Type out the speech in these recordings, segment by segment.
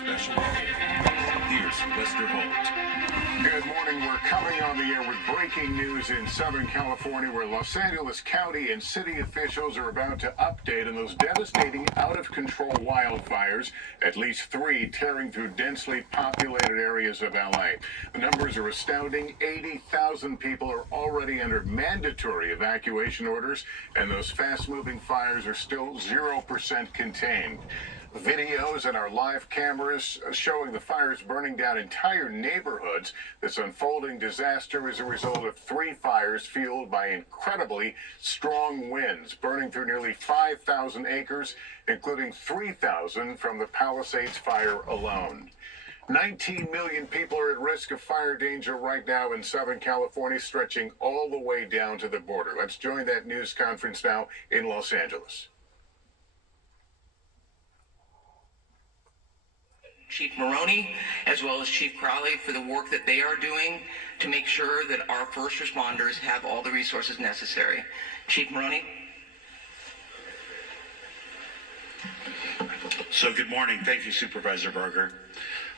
special. Here's Lester Holt. Good morning. We're coming on the air with breaking news in Southern California, where Los Angeles County and city officials are about to update on those devastating out-of-control wildfires, at least 3 tearing through densely populated areas of LA. The numbers are astounding. 80,000 people are already under mandatory evacuation orders, and those fast-moving fires are still 0% contained. Videos and our live cameras showing the fires burning down entire neighborhoods. This unfolding disaster is a result of 3 fires fueled by incredibly strong winds, burning through nearly 5,000 acres, including 3,000 from the Palisades fire alone. 19 million people are at risk of fire danger right now in Southern California, stretching all the way down to the border. Let's join that news conference now in Los Angeles. Chief Maroney, as well as Chief Crowley, for the work that they are doing to make sure that our first responders have all the resources necessary. Chief Maroney. So good morning. Thank you, Supervisor Barger.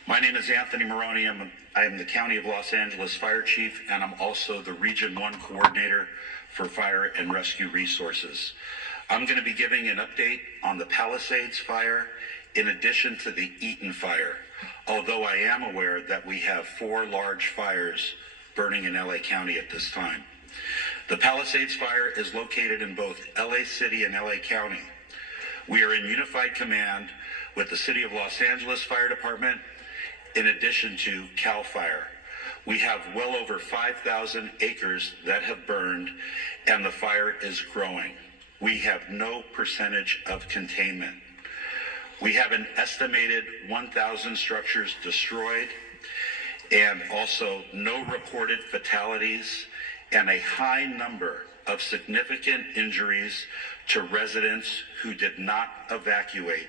My name is Anthony Maroney. I am the County of Los Angeles Fire Chief, and I'm also the Region 1 Coordinator for Fire and Rescue Resources. I'm going to be giving an update on the Palisades fire in addition to the Eaton fire, although I am aware that we have 4 large fires burning in LA County at this time. The Palisades fire is located in both LA City and LA County. We are in unified command with the City of Los Angeles Fire Department in addition to CAL FIRE. We have well over 5,000 acres that have burned, and the fire is growing. We have no percentage of containment. We have an estimated 1,000 structures destroyed, and also no reported fatalities, and a high number of significant injuries to residents who did not evacuate,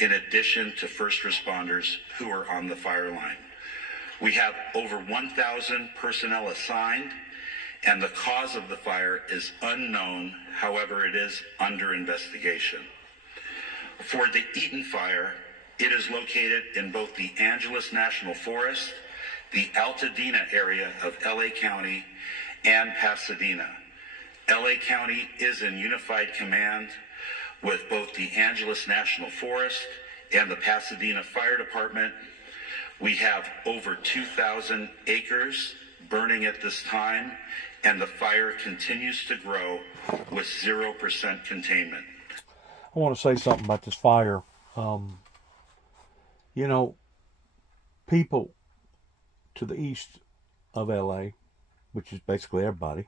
in addition to first responders who are on the fire line. We have over 1,000 personnel assigned, and the cause of the fire is unknown. However, it is under investigation. For the Eaton fire, it is located in both the Angeles National Forest, the Altadena area of LA County, and Pasadena. LA County is in unified command with both the Angeles National Forest and the Pasadena Fire Department. We have over 2,000 acres burning at this time, and the fire continues to grow with 0% containment. I want to say something about this fire. People to the east of LA, which is basically everybody,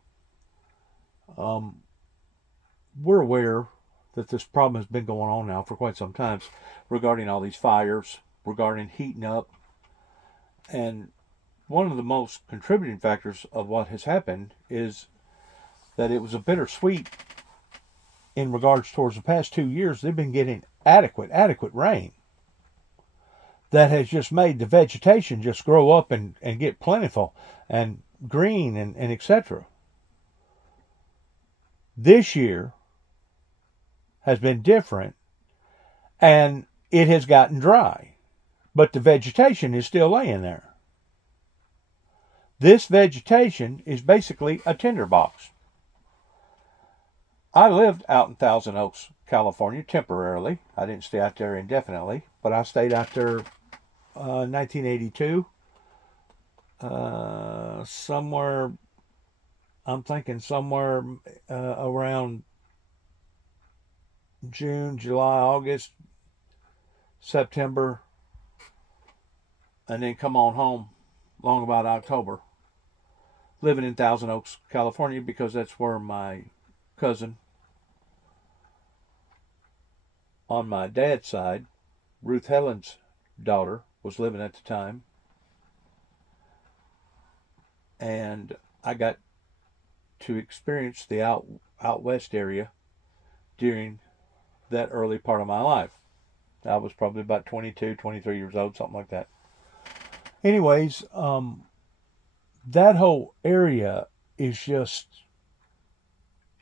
we're aware that this problem has been going on now for quite some time regarding all these fires, regarding heating up. And one of the most contributing factors of what has happened is that it was a bittersweet in regards towards the past 2 years. They've been getting adequate rain that has just made the vegetation just grow up and get plentiful and green and etc. This year has been different, and it has gotten dry, but the vegetation is still laying there. This vegetation is basically a tinderbox. I lived out in Thousand Oaks, California, temporarily. I didn't stay out there indefinitely, but I stayed out there 1982. Somewhere around June, July, August, September, and then come on home long about October. Living in Thousand Oaks, California, because that's where my cousin on my dad's side, Ruth Helen's daughter, was living at the time. And I got to experience the out west area during that early part of my life. I was probably about 22, 23 years old, something like that. Anyways, that whole area is just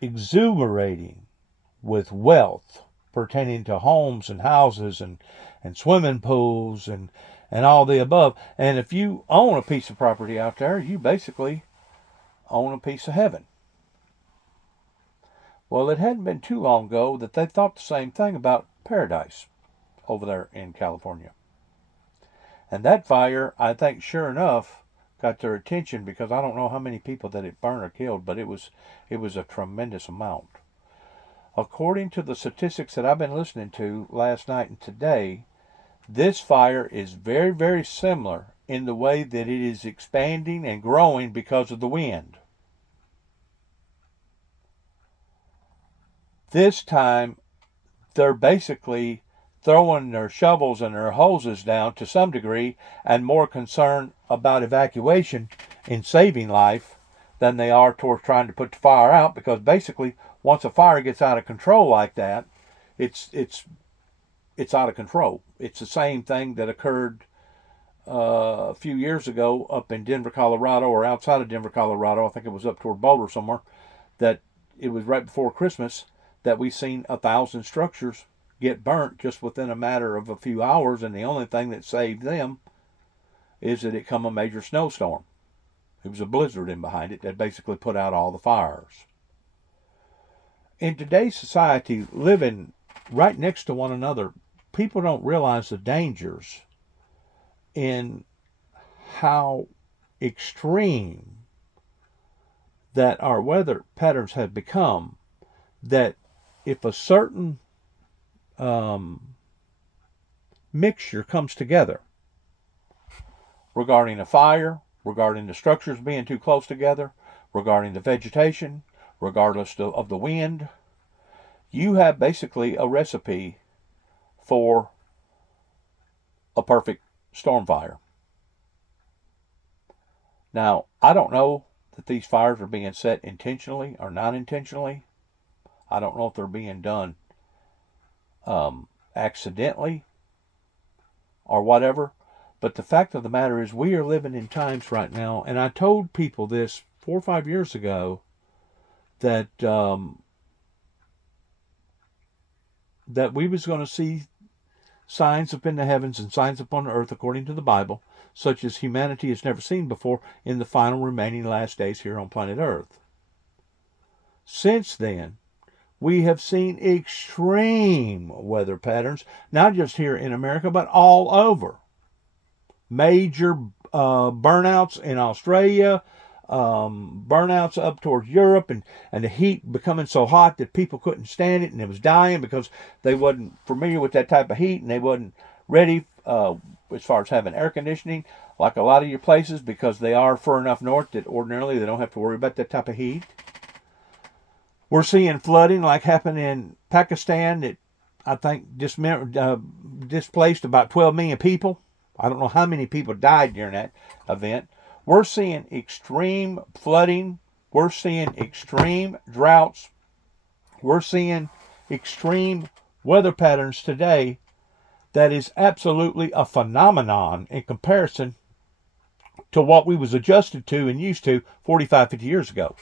exuberating with wealth pertaining to homes and houses and swimming pools and all the above. And if you own a piece of property out there, you basically own a piece of heaven. Well, it hadn't been too long ago that they thought the same thing about paradise over there in California. And that fire, I think, sure enough, got their attention, because I don't know how many people that it burned or killed, but it was a tremendous amount. According to the statistics that I've been listening to last night and today, this fire is very, very similar in the way that it is expanding and growing because of the wind. This time, they're basically throwing their shovels and their hoses down to some degree, and more concerned about evacuation and saving life than they are towards trying to put the fire out, because basically once a fire gets out of control like that, it's out of control. It's the same thing that occurred a few years ago up in Denver, Colorado, or outside of Denver, Colorado. I think it was up toward Boulder somewhere. That it was right before Christmas that we seen 1,000 structures get burnt just within a matter of a few hours, and the only thing that saved them is that it come a major snowstorm. It was a blizzard in behind it that basically put out all the fires. In today's society, living right next to one another, people don't realize the dangers in how extreme that our weather patterns have become, that if a certain mixture comes together regarding a fire, regarding the structures being too close together, regarding the vegetation, regardless of the wind, you have basically a recipe for a perfect storm fire. Now, I don't know that these fires are being set intentionally or not intentionally. I don't know if they're being done accidentally or whatever. But the fact of the matter is, we are living in times right now, and I told people this 4 or 5 years ago, that that we was going to see signs up in the heavens and signs upon the earth, according to the Bible, such as humanity has never seen before in the final remaining last days here on planet Earth. Since then, we have seen extreme weather patterns, not just here in America, but all over. Major burnouts in Australia, burnouts up towards Europe, and the heat becoming so hot that people couldn't stand it, and it was dying because they wasn't familiar with that type of heat, and they wasn't ready as far as having air conditioning, like a lot of your places, because they are far enough north that ordinarily they don't have to worry about that type of heat. We're seeing flooding like happened in Pakistan that I think displaced about 12 million people. I don't know how many people died during that event. We're seeing extreme flooding. We're seeing extreme droughts. We're seeing extreme weather patterns today that is absolutely a phenomenon in comparison to what we was adjusted to and used to 45, 50 years ago.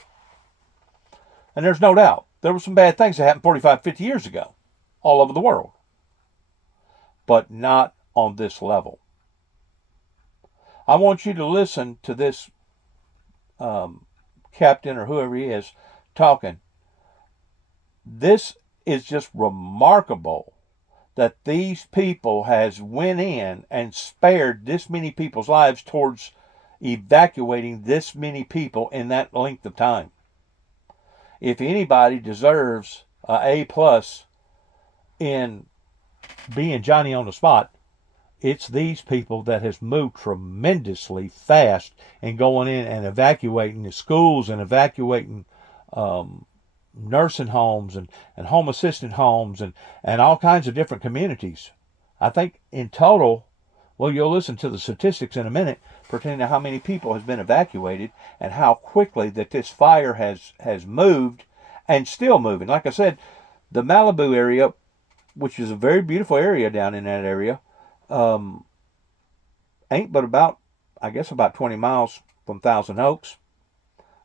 And there's no doubt there were some bad things that happened 45, 50 years ago all over the world. But not on this level. I want you to listen to this captain or whoever he is talking. This is just remarkable that these people has went in and spared this many people's lives towards evacuating this many people in that length of time. If anybody deserves an A+ in being Johnny on the spot, it's these people that has moved tremendously fast in going in and evacuating the schools and evacuating nursing homes and home assistant homes and all kinds of different communities. I think in total, well, you'll listen to the statistics in a minute pertaining to how many people has been evacuated and how quickly that this fire has moved and still moving. Like I said, the Malibu area, which is a very beautiful area down in that area, ain't but about 20 miles from Thousand Oaks.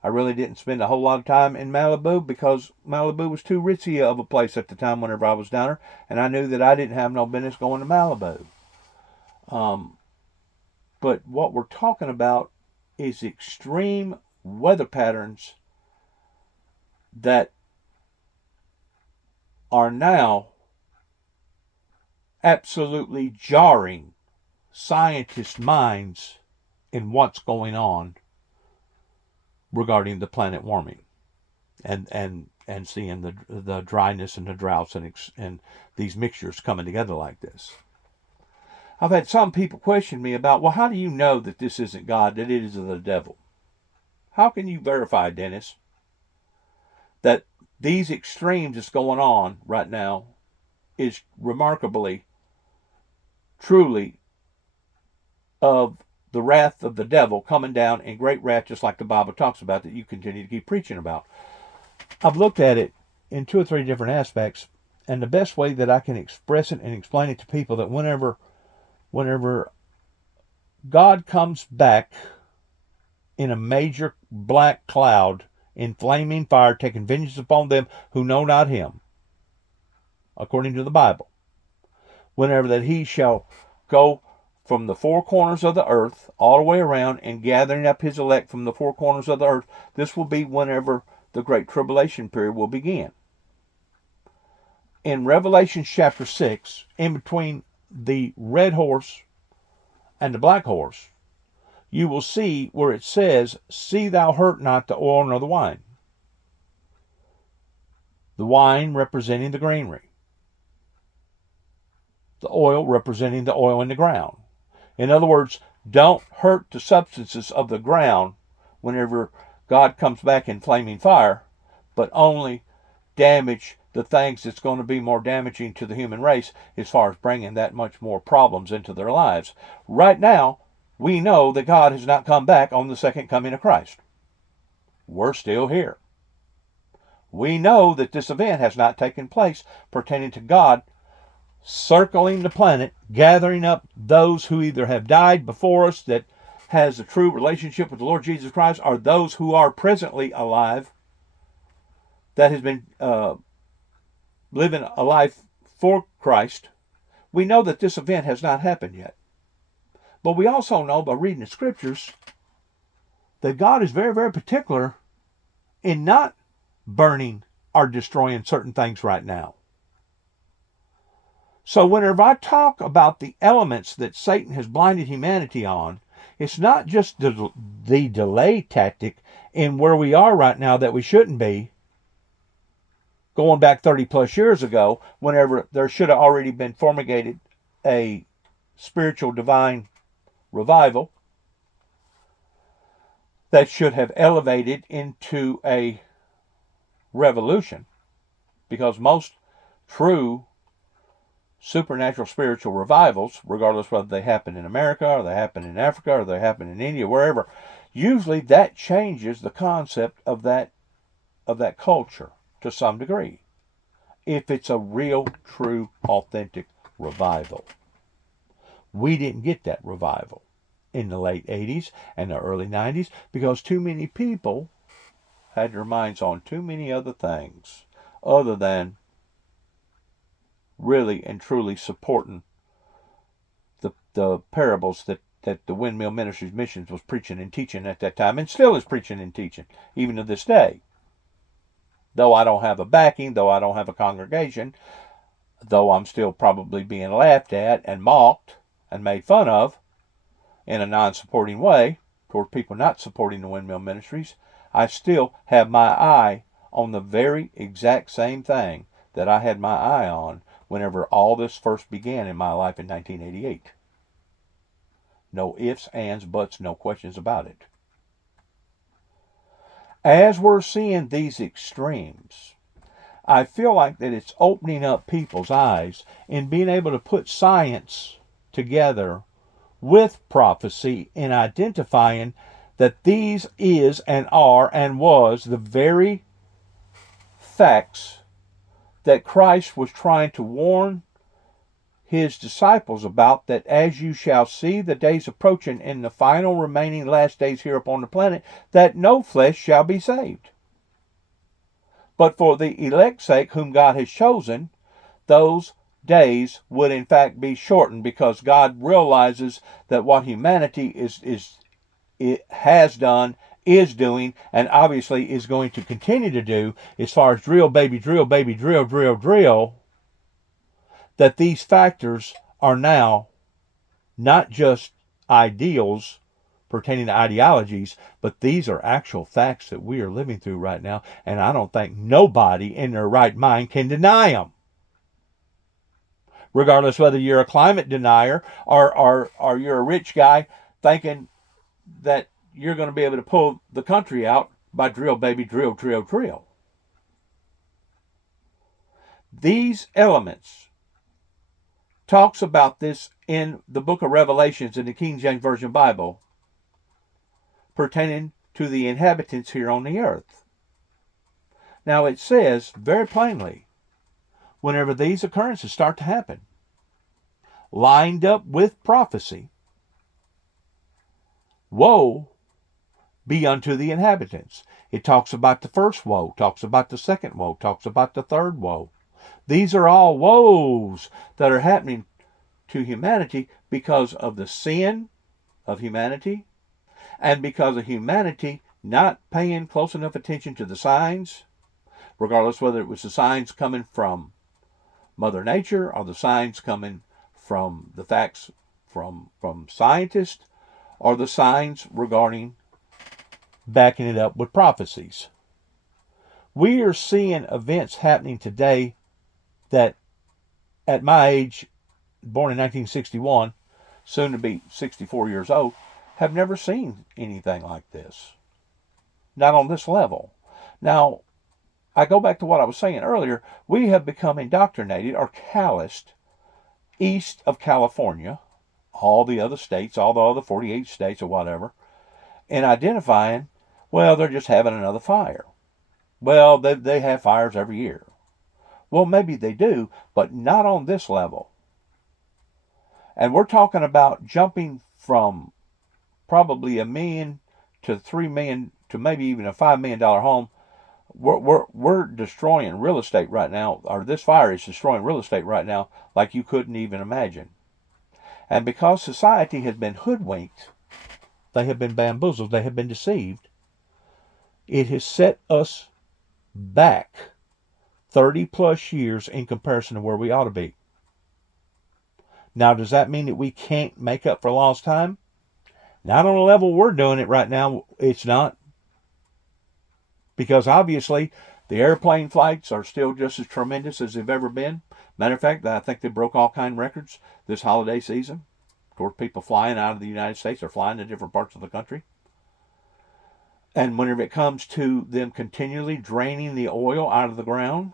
I really didn't spend a whole lot of time in Malibu because Malibu was too ritzy of a place at the time whenever I was down there, and I knew that I didn't have no business going to Malibu. But what we're talking about is extreme weather patterns that are now absolutely jarring scientists' minds in what's going on regarding the planet warming and seeing the dryness and the droughts and these mixtures coming together like this. I've had some people question me about, well, how do you know that this isn't God, that it is the devil? How can you verify, Dennis, that these extremes that's going on right now is remarkably, truly of the wrath of the devil coming down in great wrath, just like the Bible talks about, that you continue to keep preaching about? I've looked at it in 2 or 3 different aspects, and the best way that I can express it and explain it to people, that whenever God comes back in a major black cloud in flaming fire, taking vengeance upon them who know not him, according to the Bible, whenever that he shall go from the 4 corners of the earth all the way around and gathering up his elect from the 4 corners of the earth, this will be whenever the great tribulation period will begin. In Revelation chapter 6, in between the red horse and the black horse, you will see where it says, "See thou hurt not the oil nor the wine." The wine representing the granary. The oil representing the oil in the ground. In other words, don't hurt the substances of the ground whenever God comes back in flaming fire, but only damage the things that's going to be more damaging to the human race as far as bringing that much more problems into their lives. Right now, we know that God has not come back on the second coming of Christ. We're still here. We know that this event has not taken place pertaining to God circling the planet, gathering up those who either have died before us that has a true relationship with the Lord Jesus Christ, or those who are presently alive that has been living a life for Christ. We know that this event has not happened yet. But we also know by reading the scriptures that God is very, very particular in not burning or destroying certain things right now. So whenever I talk about the elements that Satan has blinded humanity on, it's not just the delay tactic in where we are right now that we shouldn't be, going back 30 plus years ago, whenever there should have already been formulated a spiritual divine revival that should have elevated into a revolution, because most true supernatural spiritual revivals, regardless whether they happen in America or they happen in Africa or they happen in India, wherever, usually that changes the concept of that culture to some degree, if it's a real, true, authentic revival. We didn't get that revival in the late 80s and the early 90s because too many people had their minds on too many other things other than really and truly supporting the parables that the Windmill Ministries Missions was preaching and teaching at that time, and still is preaching and teaching, even to this day. Though I don't have a backing, though I don't have a congregation, though I'm still probably being laughed at and mocked and made fun of in a non-supporting way toward people not supporting the Windmill Ministries, I still have my eye on the very exact same thing that I had my eye on whenever all this first began in my life in 1988. No ifs, ands, buts, no questions about it. As we're seeing these extremes, I feel like that it's opening up people's eyes in being able to put science together with prophecy in identifying that these is and are and was the very facts that Christ was trying to warn his disciples about that as you shall see the days approaching in the final remaining last days here upon the planet, that no flesh shall be saved. But for the elect's sake, whom God has chosen, those days would in fact be shortened, because God realizes that what humanity has done, is doing, and obviously is going to continue to do, as far as drill, baby, drill, baby, drill, drill, drill, that these factors are now not just ideals pertaining to ideologies, but these are actual facts that we are living through right now, and I don't think nobody in their right mind can deny them. Regardless whether you're a climate denier or you're a rich guy thinking that you're going to be able to pull the country out by drill, baby, drill, drill, drill. These elements talks about this in the book of Revelations in the King James Version Bible pertaining to the inhabitants here on the earth. Now it says very plainly, whenever these occurrences start to happen, lined up with prophecy, woe be unto the inhabitants. It talks about the first woe, talks about the second woe, talks about the third woe. These are all woes that are happening to humanity because of the sin of humanity, and because of humanity not paying close enough attention to the signs, regardless whether it was the signs coming from Mother Nature or the signs coming from the facts from scientists, or the signs regarding backing it up with prophecies. We are seeing events happening today that at my age, born in 1961, soon to be 64 years old, have never seen anything like this. Not on this level. Now, I go back to what I was saying earlier. We have become indoctrinated or calloused east of California, all the other states, all the other 48 states or whatever, in identifying, well, they're just having another fire. Well, they have fires every year. Well, maybe they do, but not on this level. And we're talking about jumping from probably $1 million to $3 million to maybe even a $5 million home. We're destroying real estate right now, or this fire is destroying real estate right now like you couldn't even imagine. And because society has been hoodwinked, they have been bamboozled, they have been deceived, it has set us back 30 plus years in comparison to where we ought to be. Now, does that mean that we can't make up for lost time? Not on the level we're doing it right now, it's not. Because obviously, the airplane flights are still just as tremendous as they've ever been. Matter of fact, I think they broke all kind of records this holiday season. Of course, people flying out of the United States are flying to different parts of the country. And whenever it comes to them continually draining the oil out of the ground,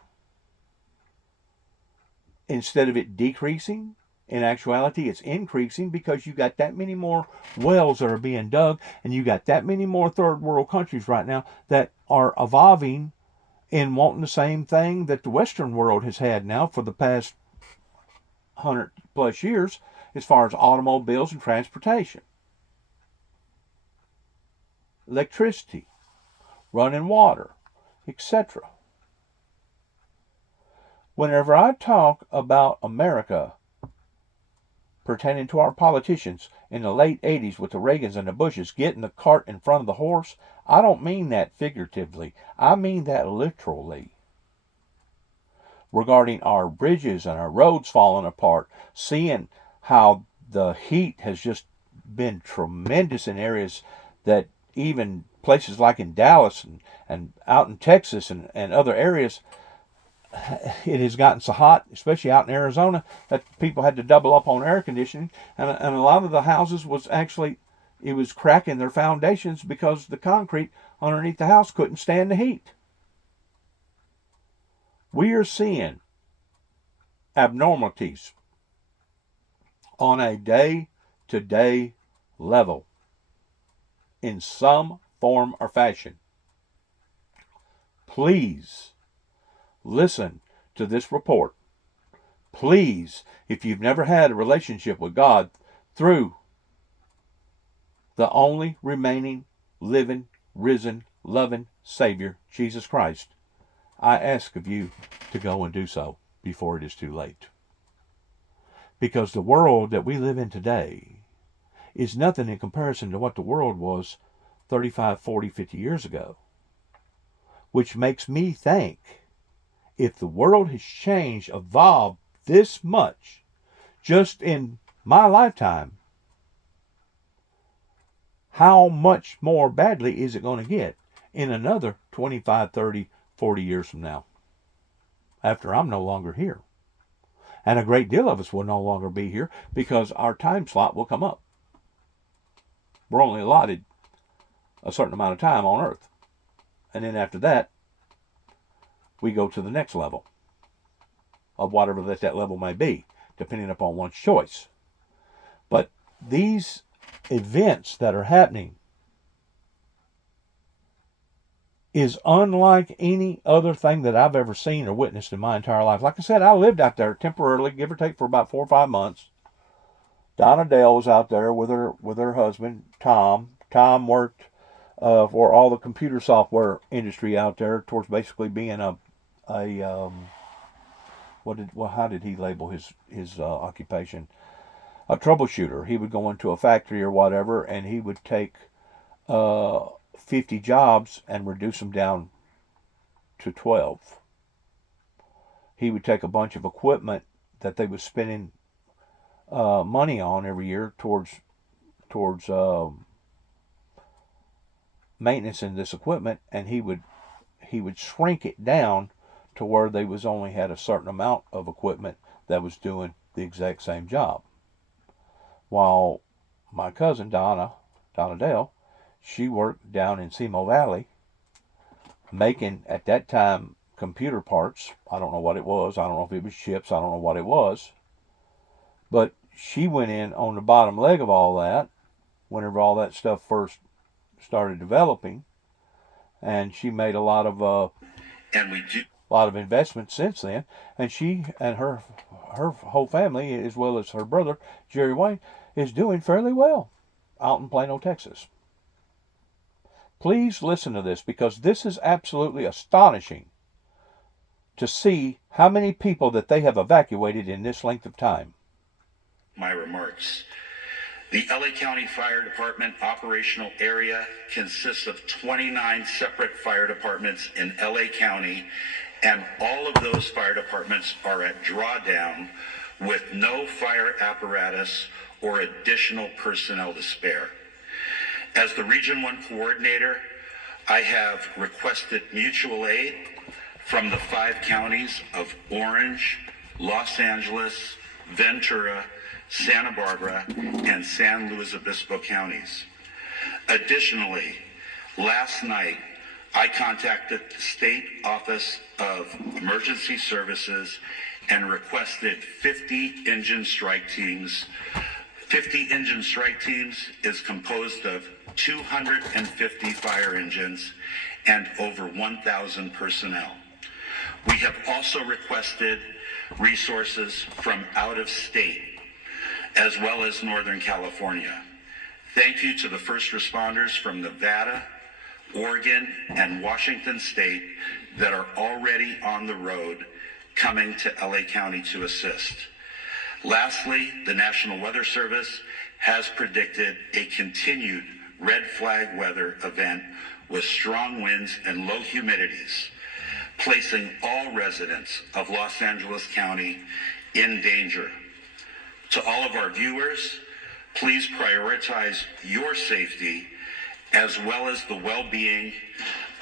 instead of it decreasing, in actuality, it's increasing, because you got that many more wells that are being dug, and you got that many more third world countries right now that are evolving in wanting the same thing that the Western world has had now for the past 100 plus years, as far as automobiles and transportation, electricity, running water, etc. Whenever I talk about America pertaining to our politicians in the late 80s with the Reagans and the Bushes getting the cart in front of the horse, I don't mean that figuratively. I mean that literally. Regarding our bridges and our roads falling apart, seeing how the heat has just been tremendous in areas that even places like in Dallas and out in Texas and other areas, it has gotten so hot, especially out in Arizona, that people had to double up on air conditioning, and a lot of the houses was actually, it was cracking their foundations because the concrete underneath the house couldn't stand the heat. We are seeing abnormalities on a day-to-day level in some form or fashion. Please listen to this report. please, if you've never had a relationship with God through the only remaining, living, risen, loving Savior, Jesus Christ, I ask of you to go and do so before it is too late. Because the world that we live in today is nothing in comparison to what the world was 35, 40, 50 years ago. Which makes me think, if the world has changed, evolved this much, just in my lifetime, how much more badly is it going to get in another 25, 30, 40 years from now, after I'm no longer here? And a great deal of us will no longer be here because our time slot will come up. We're only allotted a certain amount of time on earth. And then after that, we go to the next level of whatever that level may be, depending upon one's choice. But these events that are happening is unlike any other thing that I've ever seen or witnessed in my entire life. Like I said, I lived out there temporarily, give or take, for about 4 or 5 months. Donna Dale was out there with her husband, Tom. Tom worked for all the computer software industry out there, towards basically being how did he label his occupation? A troubleshooter. He would go into a factory or whatever, and he would take 50 jobs and reduce them down to 12. He would take a bunch of equipment that they was spending money on every year towards maintenance in this equipment, and he would shrink it down to where they was only had a certain amount of equipment that was doing the exact same job. While my cousin Donna Dale, she worked down in Semo Valley making, at that time, computer parts. I don't know what it was. I don't know if it was chips. I don't know what it was. But she went in on the bottom leg of all that whenever all that stuff first started developing, and she made a lot of investments since then. And she and her whole family, as well as her brother Jerry Wayne, is doing fairly well out in Plano, Texas. Please listen to this, because this is absolutely astonishing to see how many people that they have evacuated in this length of time. My remarks. The LA County Fire Department operational area consists of 29 separate fire departments in LA County, and all of those fire departments are at drawdown with no fire apparatus or additional personnel to spare. As the Region 1 coordinator, I have requested mutual aid from the 5 counties of Orange, Los Angeles, Ventura, Santa Barbara, and San Luis Obispo counties. Additionally, last night, I contacted the State Office of Emergency Services and requested 50 engine strike teams. 50 engine strike teams is composed of 250 fire engines and over 1,000 personnel. We have also requested resources from out of state, as well as Northern California. Thank you to the first responders from Nevada, Oregon, and Washington State that are already on the road coming to LA County to assist. Lastly, the National Weather Service has predicted a continued red flag weather event with strong winds and low humidities, placing all residents of Los Angeles County in danger. To all of our viewers, please prioritize your safety as well as the well-being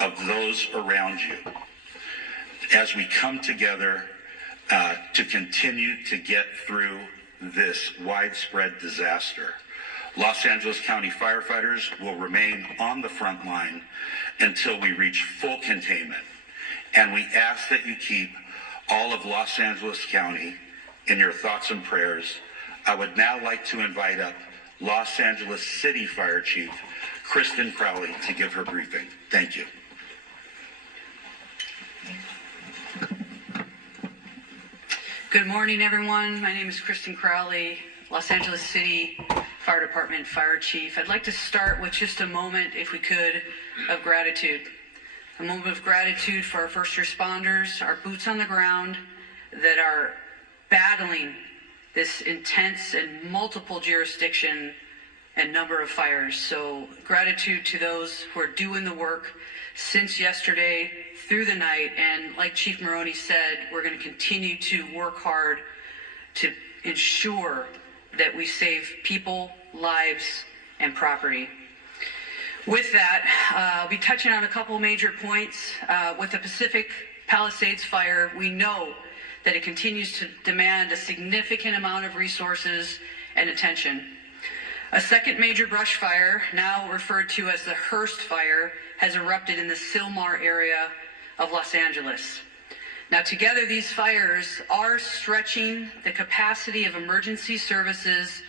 of those around you as we come together to continue to get through this widespread disaster. Los Angeles County firefighters will remain on the front line until we reach full containment, and we ask that you keep all of Los Angeles County in your thoughts and prayers. I would now like to invite up Los Angeles City Fire Chief Kristen Crowley to give her briefing. Thank you. Good morning, everyone. My name is Kristen Crowley, Los Angeles City Fire Department Fire Chief. I'd like to start with just a moment, if we could, of gratitude. A moment of gratitude for our first responders, our boots on the ground that are battling this intense and multiple jurisdiction and number of fires. So gratitude to those who are doing the work since yesterday through the night. And like Chief Maroney said, we're going to continue to work hard to ensure that we save people, lives, and property. With that, I'll be touching on a couple major points. With the Pacific Palisades fire, we know that it continues to demand a significant amount of resources and attention. A second major brush fire, now referred to as the Hearst fire, has erupted in the Sylmar area of Los Angeles. Now, together, these fires are stretching the capacity of emergency services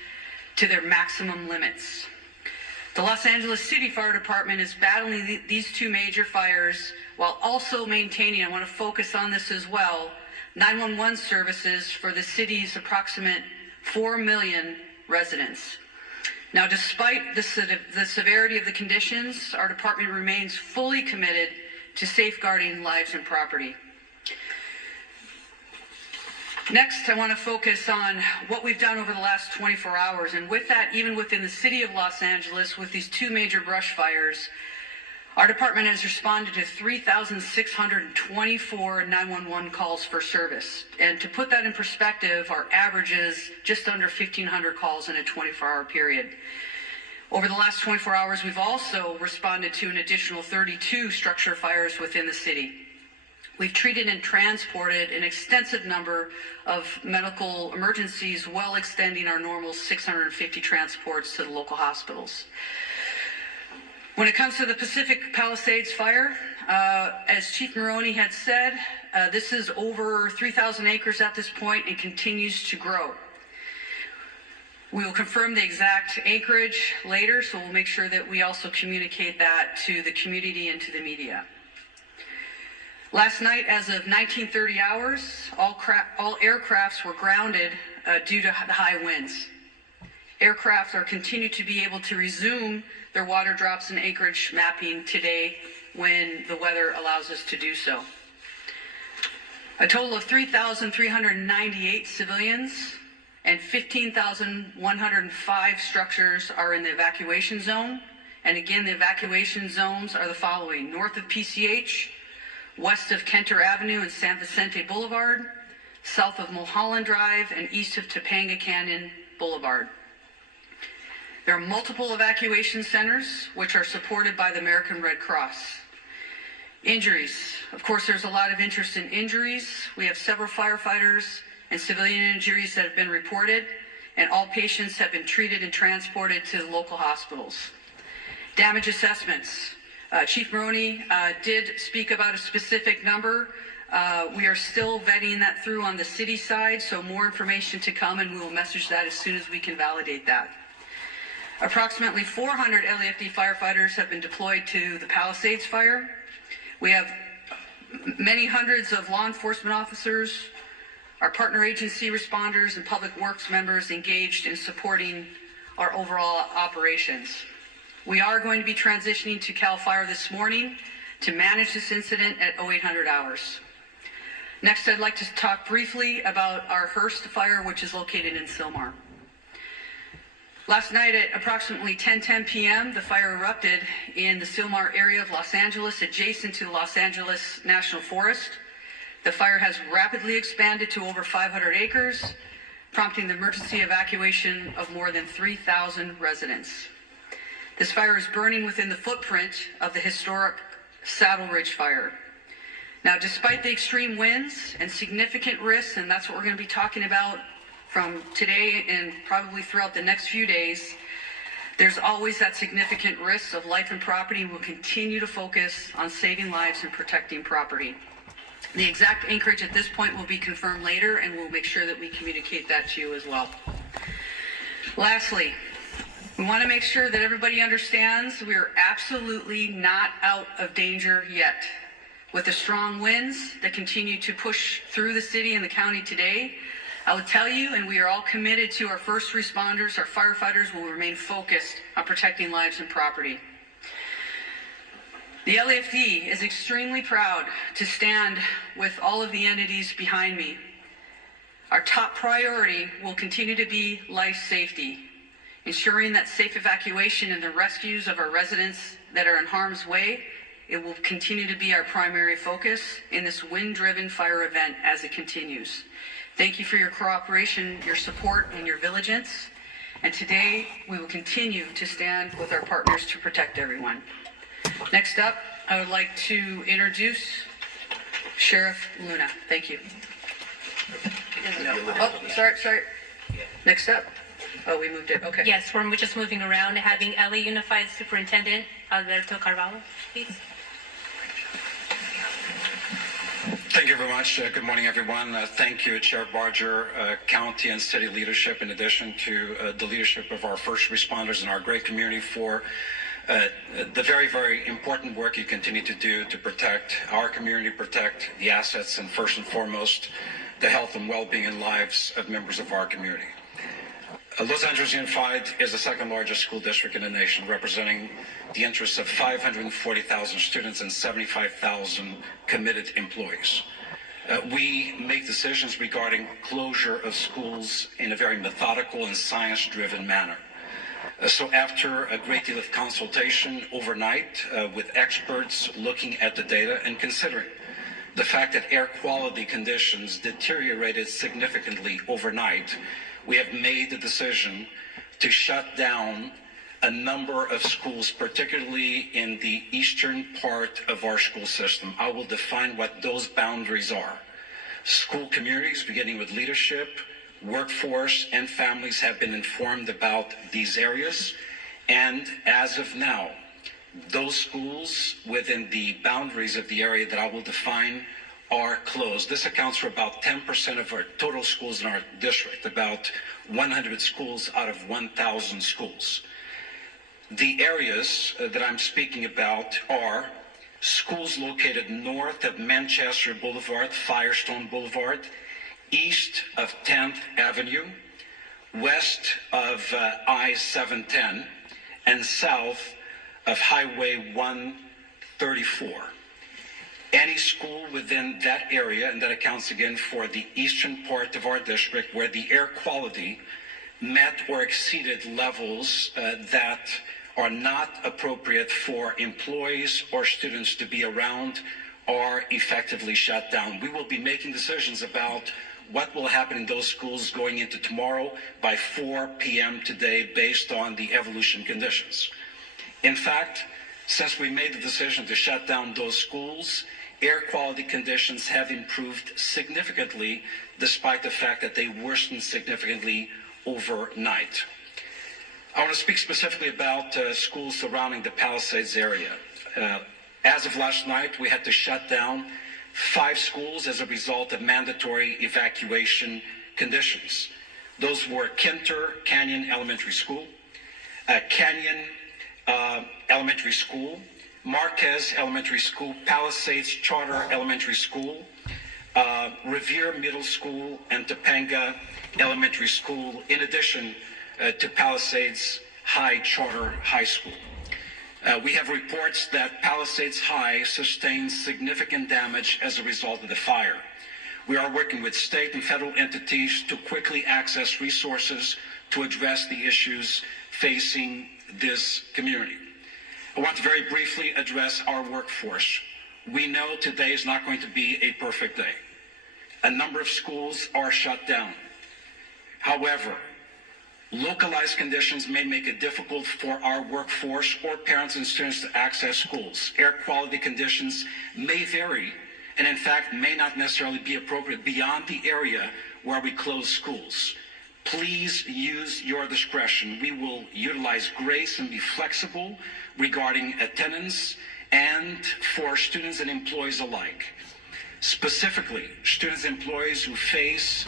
to their maximum limits. The Los Angeles City Fire Department is battling these two major fires while also maintaining, I want to focus on this as well, 911 services for the city's approximate 4 million residents. Now, despite the severity of the conditions, our department remains fully committed to safeguarding lives and property. Next, I want to focus on what we've done over the last 24 hours. And with that, even within the city of Los Angeles, with these two major brush fires, our department has responded to 3,624 911 calls for service. And to put that in perspective, our average is just under 1,500 calls in a 24-hour period. Over the last 24 hours, we've also responded to an additional 32 structure fires within the city. We've treated and transported an extensive number of medical emergencies, well extending our normal 650 transports to the local hospitals. When it comes to the Pacific Palisades fire, as Chief Maroney had said, this is over 3,000 acres at this point and continues to grow. We will confirm the exact acreage later, so we'll make sure that we also communicate that to the community and to the media. Last night, as of 1930 hours, all aircrafts were grounded due to the high winds. Aircraft are continued to be able to resume their water drops and acreage mapping today when the weather allows us to do so. A total of 3,398 civilians and 15,105 structures are in the evacuation zone. And again, the evacuation zones are the following: north of PCH, west of Kenter Avenue and San Vicente Boulevard, south of Mulholland Drive, and east of Topanga Canyon Boulevard. There are multiple evacuation centers which are supported by the American Red Cross. Injuries. Of course, there's a lot of interest in injuries. We have several firefighters and civilian injuries that have been reported, and all patients have been treated and transported to the local hospitals. Damage assessments. Chief Maroney did speak about a specific number. We are still vetting that through on the city side, so more information to come, and we will message that as soon as we can validate that. Approximately 400 LAFD firefighters have been deployed to the Palisades fire. We have many hundreds of law enforcement officers, our partner agency responders, and public works members engaged in supporting our overall operations. We are going to be transitioning to CAL FIRE this morning to manage this incident at 0800 hours. Next, I'd like to talk briefly about our Hearst fire, which is located in Sylmar. Last night at approximately 10:10 p.m., the fire erupted in the Sylmar area of Los Angeles, adjacent to the Los Angeles National Forest. The fire has rapidly expanded to over 500 acres, prompting the emergency evacuation of more than 3,000 residents. This fire is burning within the footprint of the historic Saddle Ridge fire. Now, despite the extreme winds and significant risks, and that's what we're going to be talking about from today and probably throughout the next few days, there's always that significant risk of life and property. We'll continue to focus on saving lives and protecting property. The exact anchorage at this point will be confirmed later, and we'll make sure that we communicate that to you as well. Lastly, we want to make sure that everybody understands we are absolutely not out of danger yet. With the strong winds that continue to push through the city and the county today, I will tell you, and we are all committed to our first responders, our firefighters will remain focused on protecting lives and property. The LAFD is extremely proud to stand with all of the entities behind me. Our top priority will continue to be life safety, ensuring that safe evacuation and the rescues of our residents that are in harm's way. It will continue to be our primary focus in this wind-driven fire event as it continues. Thank you for your cooperation, your support, and your vigilance. And today, we will continue to stand with our partners to protect everyone. Next up, I would like to introduce Sheriff Luna. Thank you. Oh, sorry. Next up. Oh, we moved it. Okay. Yes, we're just moving around, having LA Unified Superintendent Alberto Carvalho, please. Thank you very much. Good morning, everyone. Thank you, Chair Barger, county and city leadership, in addition to the leadership of our first responders and our great community for the very, very important work you continue to do to protect our community, protect the assets, and first and foremost, the health and well-being and lives of members of our community. Los Angeles Unified is the second largest school district in the nation, representing the interests of 540,000 students and 75,000 committed employees. We make decisions regarding closure of schools in a very methodical and science-driven manner. So after a great deal of consultation overnight with experts looking at the data and considering the fact that air quality conditions deteriorated significantly overnight, we have made the decision to shut down a number of schools, particularly in the eastern part of our school system. I will define what those boundaries are. School communities, beginning with leadership, workforce, and families, have been informed about these areas. And as of now, those schools within the boundaries of the area that I will define are closed. This accounts for about 10% of our total schools in our district, about 100 schools out of 1,000 schools. The areas that I'm speaking about are schools located north of Manchester Boulevard, Firestone Boulevard, east of 10th Avenue, west of I-710, and south of Highway 134. Any school within that area, and that accounts again for the eastern part of our district, where the air quality met or exceeded levels that are not appropriate for employees or students to be around, are effectively shut down. We will be making decisions about what will happen in those schools going into tomorrow by 4 p.m. today based on the evolution conditions. In fact, since we made the decision to shut down those schools, air quality conditions have improved significantly, despite the fact that they worsened significantly overnight. I want to speak specifically about schools surrounding the Palisades area. As of last night, we had to shut down 5 schools as a result of mandatory evacuation conditions. Those were Kinter Canyon Elementary School, Canyon Elementary School, Marquez Elementary School, Palisades Charter Elementary School, Revere Middle School, and Topanga Elementary School, in addition to Palisades High Charter High School. We have reports that Palisades High sustained significant damage as a result of the fire. We are working with state and federal entities to quickly access resources to address the issues facing this community. I want to very briefly address our workforce. We know today is not going to be a perfect day. A number of schools are shut down. However, localized conditions may make it difficult for our workforce or parents and students to access schools. Air quality conditions may vary and, in fact, may not necessarily be appropriate beyond the area where we close schools. Please use your discretion. We will utilize grace and be flexible regarding attendance and for students and employees alike. Specifically, students and employees who face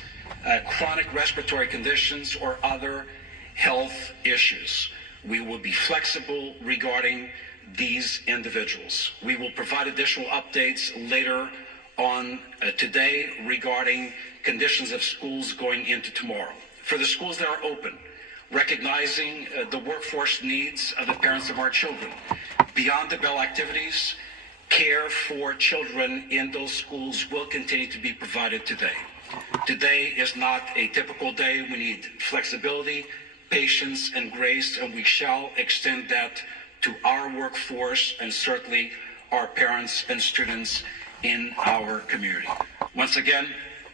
chronic respiratory conditions or other health issues. We will be flexible regarding these individuals. We will provide additional updates later on today regarding conditions of schools going into tomorrow. For the schools that are open, recognizing the workforce needs of the parents of our children. Beyond the bell activities, care for children in those schools will continue to be provided today. Today is not a typical day. We need flexibility, patience, and grace, and we shall extend that to our workforce and certainly our parents and students in our community. Once again,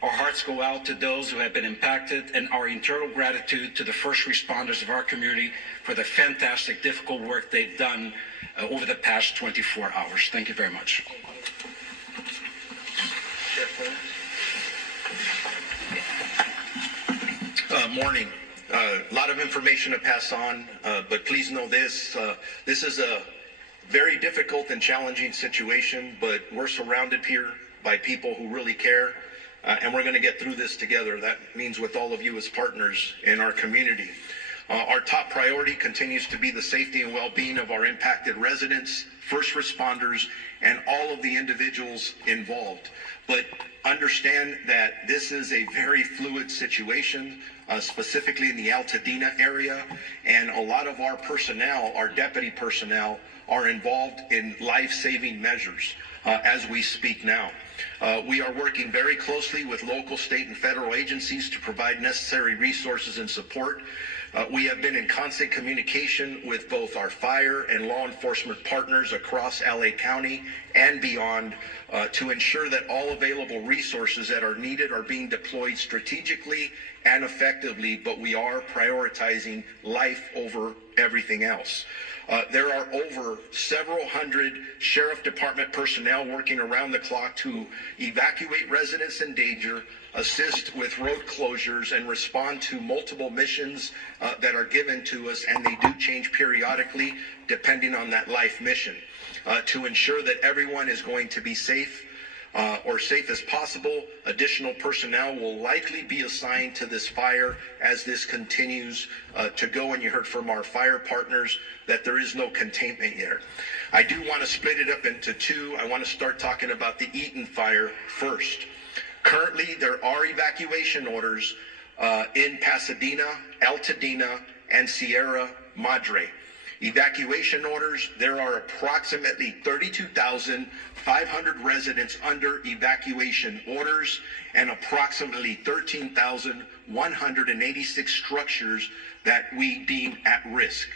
our hearts go out to those who have been impacted, and our eternal gratitude to the first responders of our community for the fantastic, difficult work they've done over the past 24 hours. Thank you very much. Morning. A lot of information to pass on, but please know this. This is a very difficult and challenging situation, but we're surrounded here by people who really care. And we're going to get through this together. That means with all of you as partners in our community. Our top priority continues to be the safety and well-being of our impacted residents, first responders, and all of the individuals involved. But understand that this is a very fluid situation, specifically in the Altadena area, and a lot of our personnel, our deputy personnel, are involved in life-saving measures as we speak now. We are working very closely with local, state, and federal agencies to provide necessary resources and support. We have been in constant communication with both our fire and law enforcement partners across LA County and beyond to ensure that all available resources that are needed are being deployed strategically and effectively, but we are prioritizing life over everything else. There are over several hundred sheriff department personnel working around the clock to evacuate residents in danger, assist with road closures, and respond to multiple missions that are given to us, and they do change periodically depending on that life mission. To ensure that everyone is going to be safe or safe as possible, additional personnel will likely be assigned to this fire as this continues to go. And you heard from our fire partners that there is no containment here. I do want to split it up into two. I want to start talking about the Eaton fire first. Currently, there are evacuation orders in Pasadena, Altadena, and Sierra Madre. Evacuation orders, there are approximately 32,500 residents under evacuation orders and approximately 13,186 structures that we deem at risk,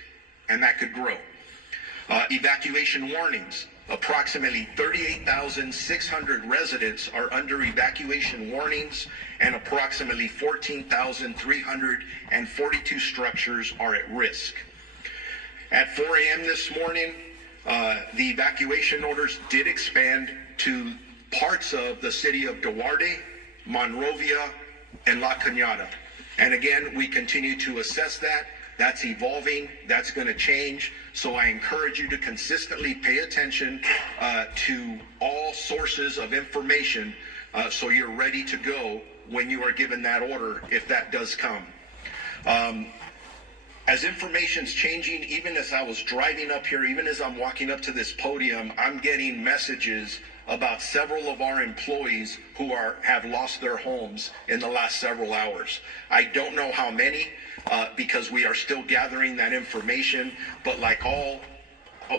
and that could grow. Evacuation warnings, approximately 38,600 residents are under evacuation warnings and approximately 14,342 structures are at risk. At 4 a.m. this morning, the evacuation orders did expand to parts of the city of Duarte, Monrovia, and La Cañada. And again, we continue to assess that. That's evolving. That's going to change. So I encourage you to consistently pay attention to all sources of information so you're ready to go when you are given that order, if that does come. As information's changing, even as I was driving up here, even as I'm walking up to this podium, I'm getting messages about several of our employees who have lost their homes in the last several hours. I don't know how many because we are still gathering that information, but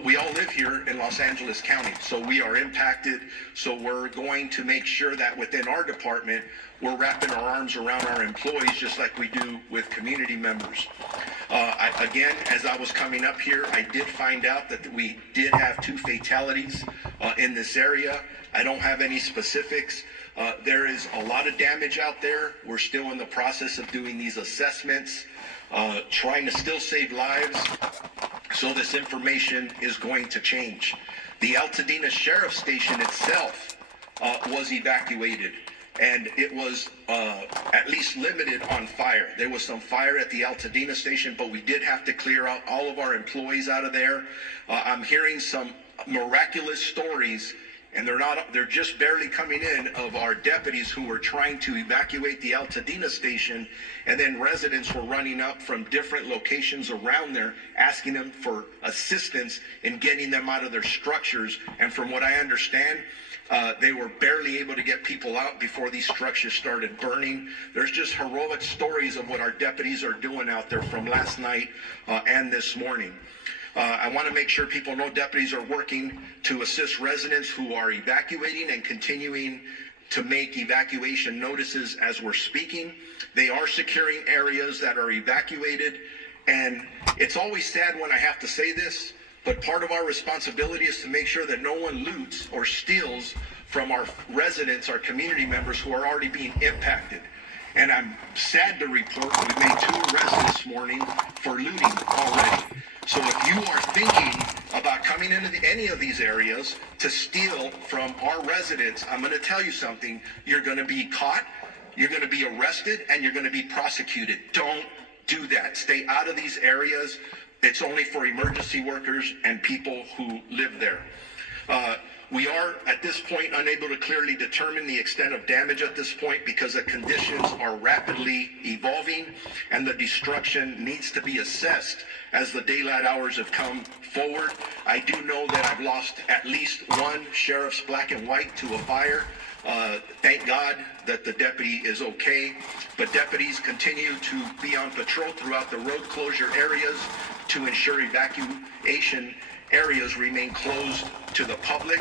we all live here in Los Angeles County, so we are impacted. So we're going to make sure that within our department, we're wrapping our arms around our employees just like we do with community members. Again, as I was coming up here, I did find out that we did have 2 fatalities in this area. I don't have any specifics. There is a lot of damage out there. We're still in the process of doing these assessments, trying to still save lives. So this information is going to change. The Altadena Sheriff Station itself was evacuated, and it was at least limited on fire. There was some fire at the Altadena Station, but we did have to clear out all of our employees out of there. I'm hearing some miraculous stories and they're just barely coming in, of our deputies who were trying to evacuate the Altadena station, and then residents were running up from different locations around there asking them for assistance in getting them out of their structures. And from what I understand, they were barely able to get people out before these structures started burning. There's just heroic stories of what our deputies are doing out there from last night and this morning. I want to make sure people know deputies are working to assist residents who are evacuating and continuing to make evacuation notices as we're speaking. They are securing areas that are evacuated, and it's always sad when I have to say this, but part of our responsibility is to make sure that no one loots or steals from our residents, our community members who are already being impacted. And I'm sad to report we made 2 arrests this morning for looting already. So if you are thinking about coming into any of these areas to steal from our residents, I'm going to tell you something. You're going to be caught, you're going to be arrested, and you're going to be prosecuted. Don't do that. Stay out of these areas. It's only for emergency workers and people who live there. We are, at this point, unable to clearly determine the extent of damage at this point because the conditions are rapidly evolving and the destruction needs to be assessed as the daylight hours have come forward. I do know that I've lost at least 1 sheriff's black and white to a fire. Thank God that the deputy is okay, but deputies continue to be on patrol throughout the road closure areas to ensure evacuation areas remain closed to the public.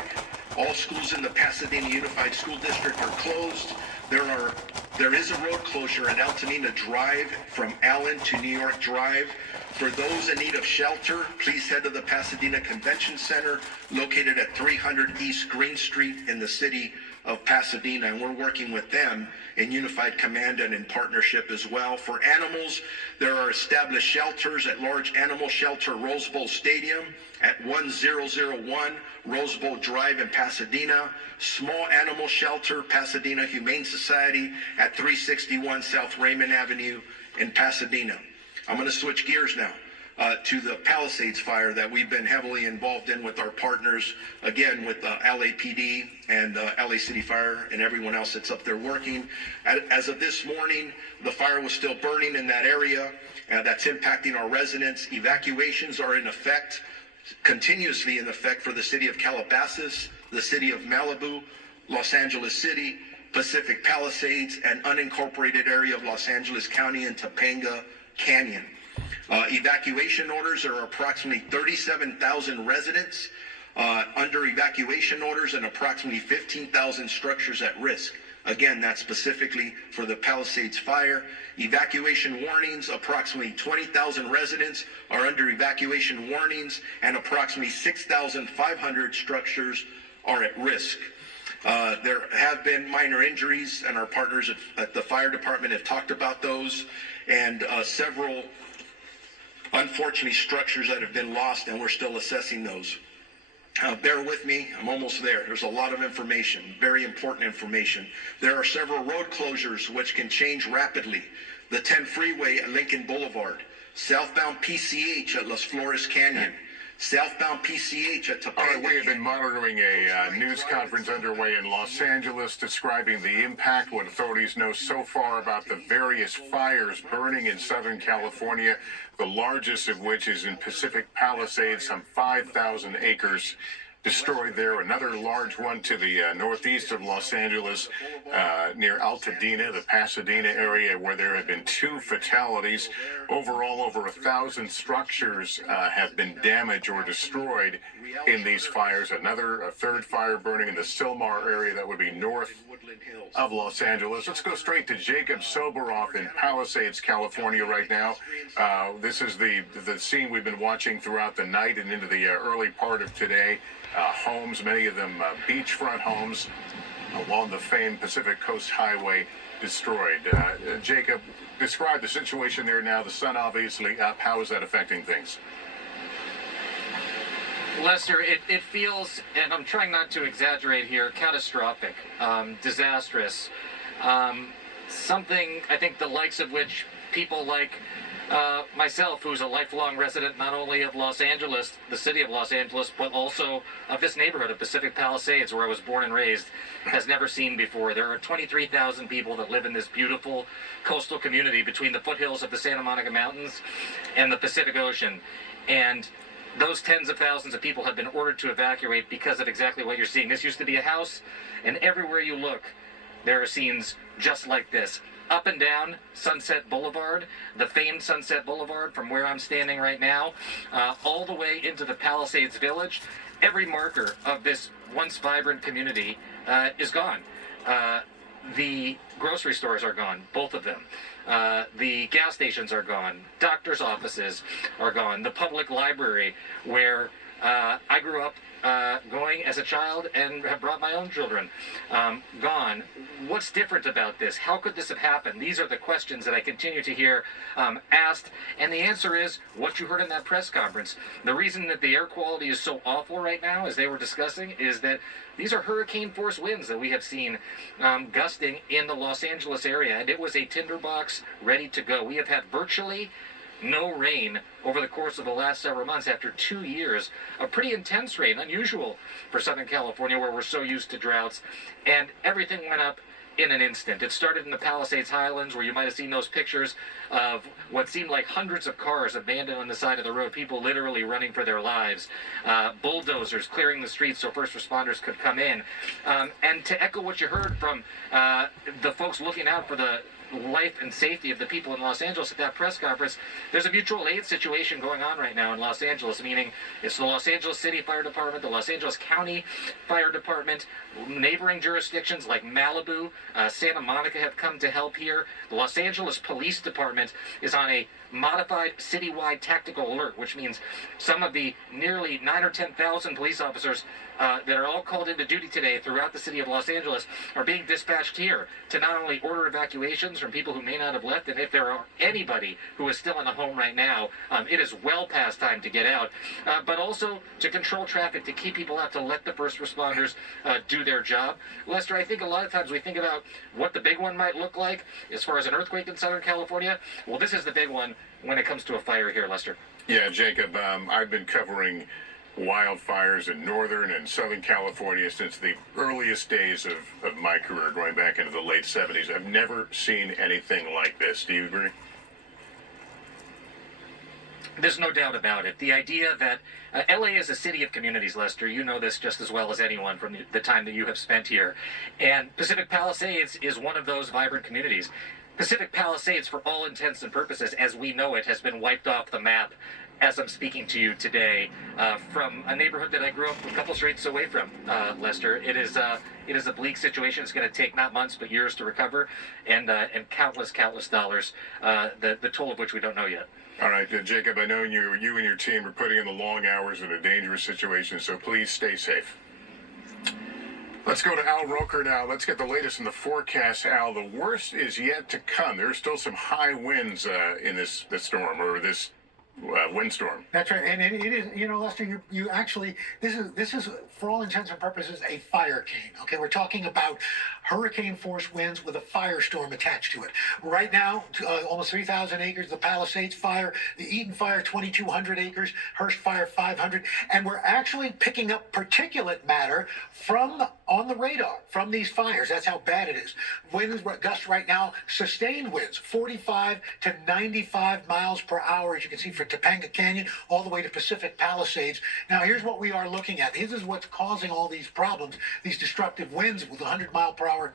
All schools in the Pasadena Unified School District are closed. There is a road closure at Altadena Drive from Allen to New York Drive. For those in need of shelter, please head to the Pasadena Convention Center, located at 300 East Green Street in the city of Pasadena, and we're working with them in Unified Command and in partnership as well. For animals, there are established shelters at Large Animal Shelter Rose Bowl Stadium at 1001 Rose Bowl Drive in Pasadena, Small Animal Shelter Pasadena Humane Society at 361 South Raymond Avenue in Pasadena. I'm going to switch gears now to the Palisades fire that we've been heavily involved in with our partners, again, with LAPD and LA City Fire and everyone else that's up there working. As of this morning, the fire was still burning in that area. That's impacting our residents. Evacuations are in effect, continuously in effect, for the city of Calabasas, the city of Malibu, Los Angeles City, Pacific Palisades, and unincorporated area of Los Angeles County and Topanga Canyon. Evacuation orders are approximately 37,000 residents under evacuation orders and approximately 15,000 structures at risk. Again, that's specifically for the Palisades fire. Evacuation warnings, approximately 20,000 residents are under evacuation warnings and approximately 6,500 structures are at risk. There have been minor injuries, and our partners at the fire department have talked about those, and several, unfortunately, structures that have been lost, and we're still assessing those. Bear with me, I'm almost there. There's a lot of information, very important information. There are several road closures which can change rapidly. The 10 freeway at Lincoln Boulevard, southbound PCH at Las Flores Canyon, southbound PCH at Topanga. All right, we have been monitoring a news conference underway in Los Angeles describing the impact, what authorities know so far about the various fires burning in Southern California, the largest of which is in Pacific Palisades, some 5,000 acres destroyed there. Another large one to the northeast of Los Angeles, near Altadena, the Pasadena area, where there have been 2 fatalities. Overall, over 1,000 structures have been damaged or destroyed in these fires. A third fire burning in the Sylmar area, that would be north of Los Angeles. Let's go straight to Jacob Soboroff in Palisades, California right now. This is the scene we've been watching throughout the night and into the early part of today. Homes, many of them beachfront homes along the famed Pacific Coast Highway, destroyed. Jacob, describe the situation there now. The sun obviously up. How is that affecting things? Lester, it feels, and I'm trying not to exaggerate here, catastrophic, disastrous. Something, I think, the likes of which people like myself, who's a lifelong resident not only of Los Angeles, the city of Los Angeles, but also of this neighborhood of Pacific Palisades, where I was born and raised, has never seen before. There are 23,000 people that live in this beautiful coastal community between the foothills of the Santa Monica Mountains and the Pacific Ocean. And those tens of thousands of people have been ordered to evacuate because of exactly what you're seeing. This used to be a house, and everywhere you look, there are scenes just like this. Up and down Sunset Boulevard, the famed Sunset Boulevard from where I'm standing right now, all the way into the Palisades Village, every marker of this once vibrant community is gone. The grocery stores are gone, both of them. The gas stations are gone. Doctors' offices are gone. The public library, where I grew up going as a child and have brought my own children, gone. What's different about this? How could this have happened? These are the questions that I continue to hear asked, and the answer is what you heard in that press conference. The reason that the air quality is so awful right now, as they were discussing, is that these are hurricane force winds that we have seen gusting in the Los Angeles area, and it was a tinderbox ready to go. We have had virtually no rain over the course of the last several months after 2 years of pretty intense rain, unusual for Southern California where we're so used to droughts, and everything went up in an instant. It started in the Palisades Highlands, where you might have seen those pictures of what seemed like hundreds of cars abandoned on the side of the road, people literally running for their lives, bulldozers clearing the streets so first responders could come in. And to echo what you heard from the folks looking out for the life and safety of the people in Los Angeles at that press conference, there's a mutual aid situation going on right now in Los Angeles, meaning it's the Los Angeles City Fire Department, the Los Angeles County Fire Department, neighboring jurisdictions like Malibu, Santa Monica have come to help here. The Los Angeles Police Department is on a modified citywide tactical alert, which means some of the nearly 9 or 10,000 police officers that are all called into duty today throughout the city of Los Angeles are being dispatched here to not only order evacuations from people who may not have left, and if there are anybody who is still in the home right now, it is well past time to get out, but also to control traffic, to keep people out, to let the first responders do their job. Lester, I think a lot of times we think about what the big one might look like as far as an earthquake in Southern California. Well, this is the big one when it comes to a fire here, Lester. Yeah, Jacob, I've been covering wildfires in Northern and Southern California since the earliest days of my career, going back into the late 70s. I've never seen anything like this. Do you agree? There's no doubt about it. The idea that LA is a city of communities, Lester. You know this just as well as anyone from the time that you have spent here. And Pacific Palisades is one of those vibrant communities. Pacific Palisades, for all intents and purposes, as we know it, has been wiped off the map as I'm speaking to you today from a neighborhood that I grew up a couple streets away from, Lester. It is a bleak situation. It's going to take not months but years to recover, and countless dollars, the toll of which we don't know yet. All right, Jacob, I know you and your team are putting in the long hours in a dangerous situation, so please stay safe. Let's go to Al Roker now. Let's get the latest in the forecast, Al. The worst is yet to come. There's still some high winds in this storm, or this windstorm. That's right, and it is, Lester, you actually, this is for all intents and purposes a fire cane. Okay, we're talking about hurricane force winds with a firestorm attached to it. Right now, almost 3,000 acres, the Palisades fire, the Eaton fire, 2,200 acres, Hearst fire, 500, and we're actually picking up particulate matter on the radar from these fires. That's how bad it is. Winds gusts right now, sustained winds, 45 to 95 miles per hour, as you can see, for Topanga Canyon all the way to Pacific Palisades. Now, here's what we are looking at. This is what's causing all these problems, these destructive winds with 100-mile-per-hour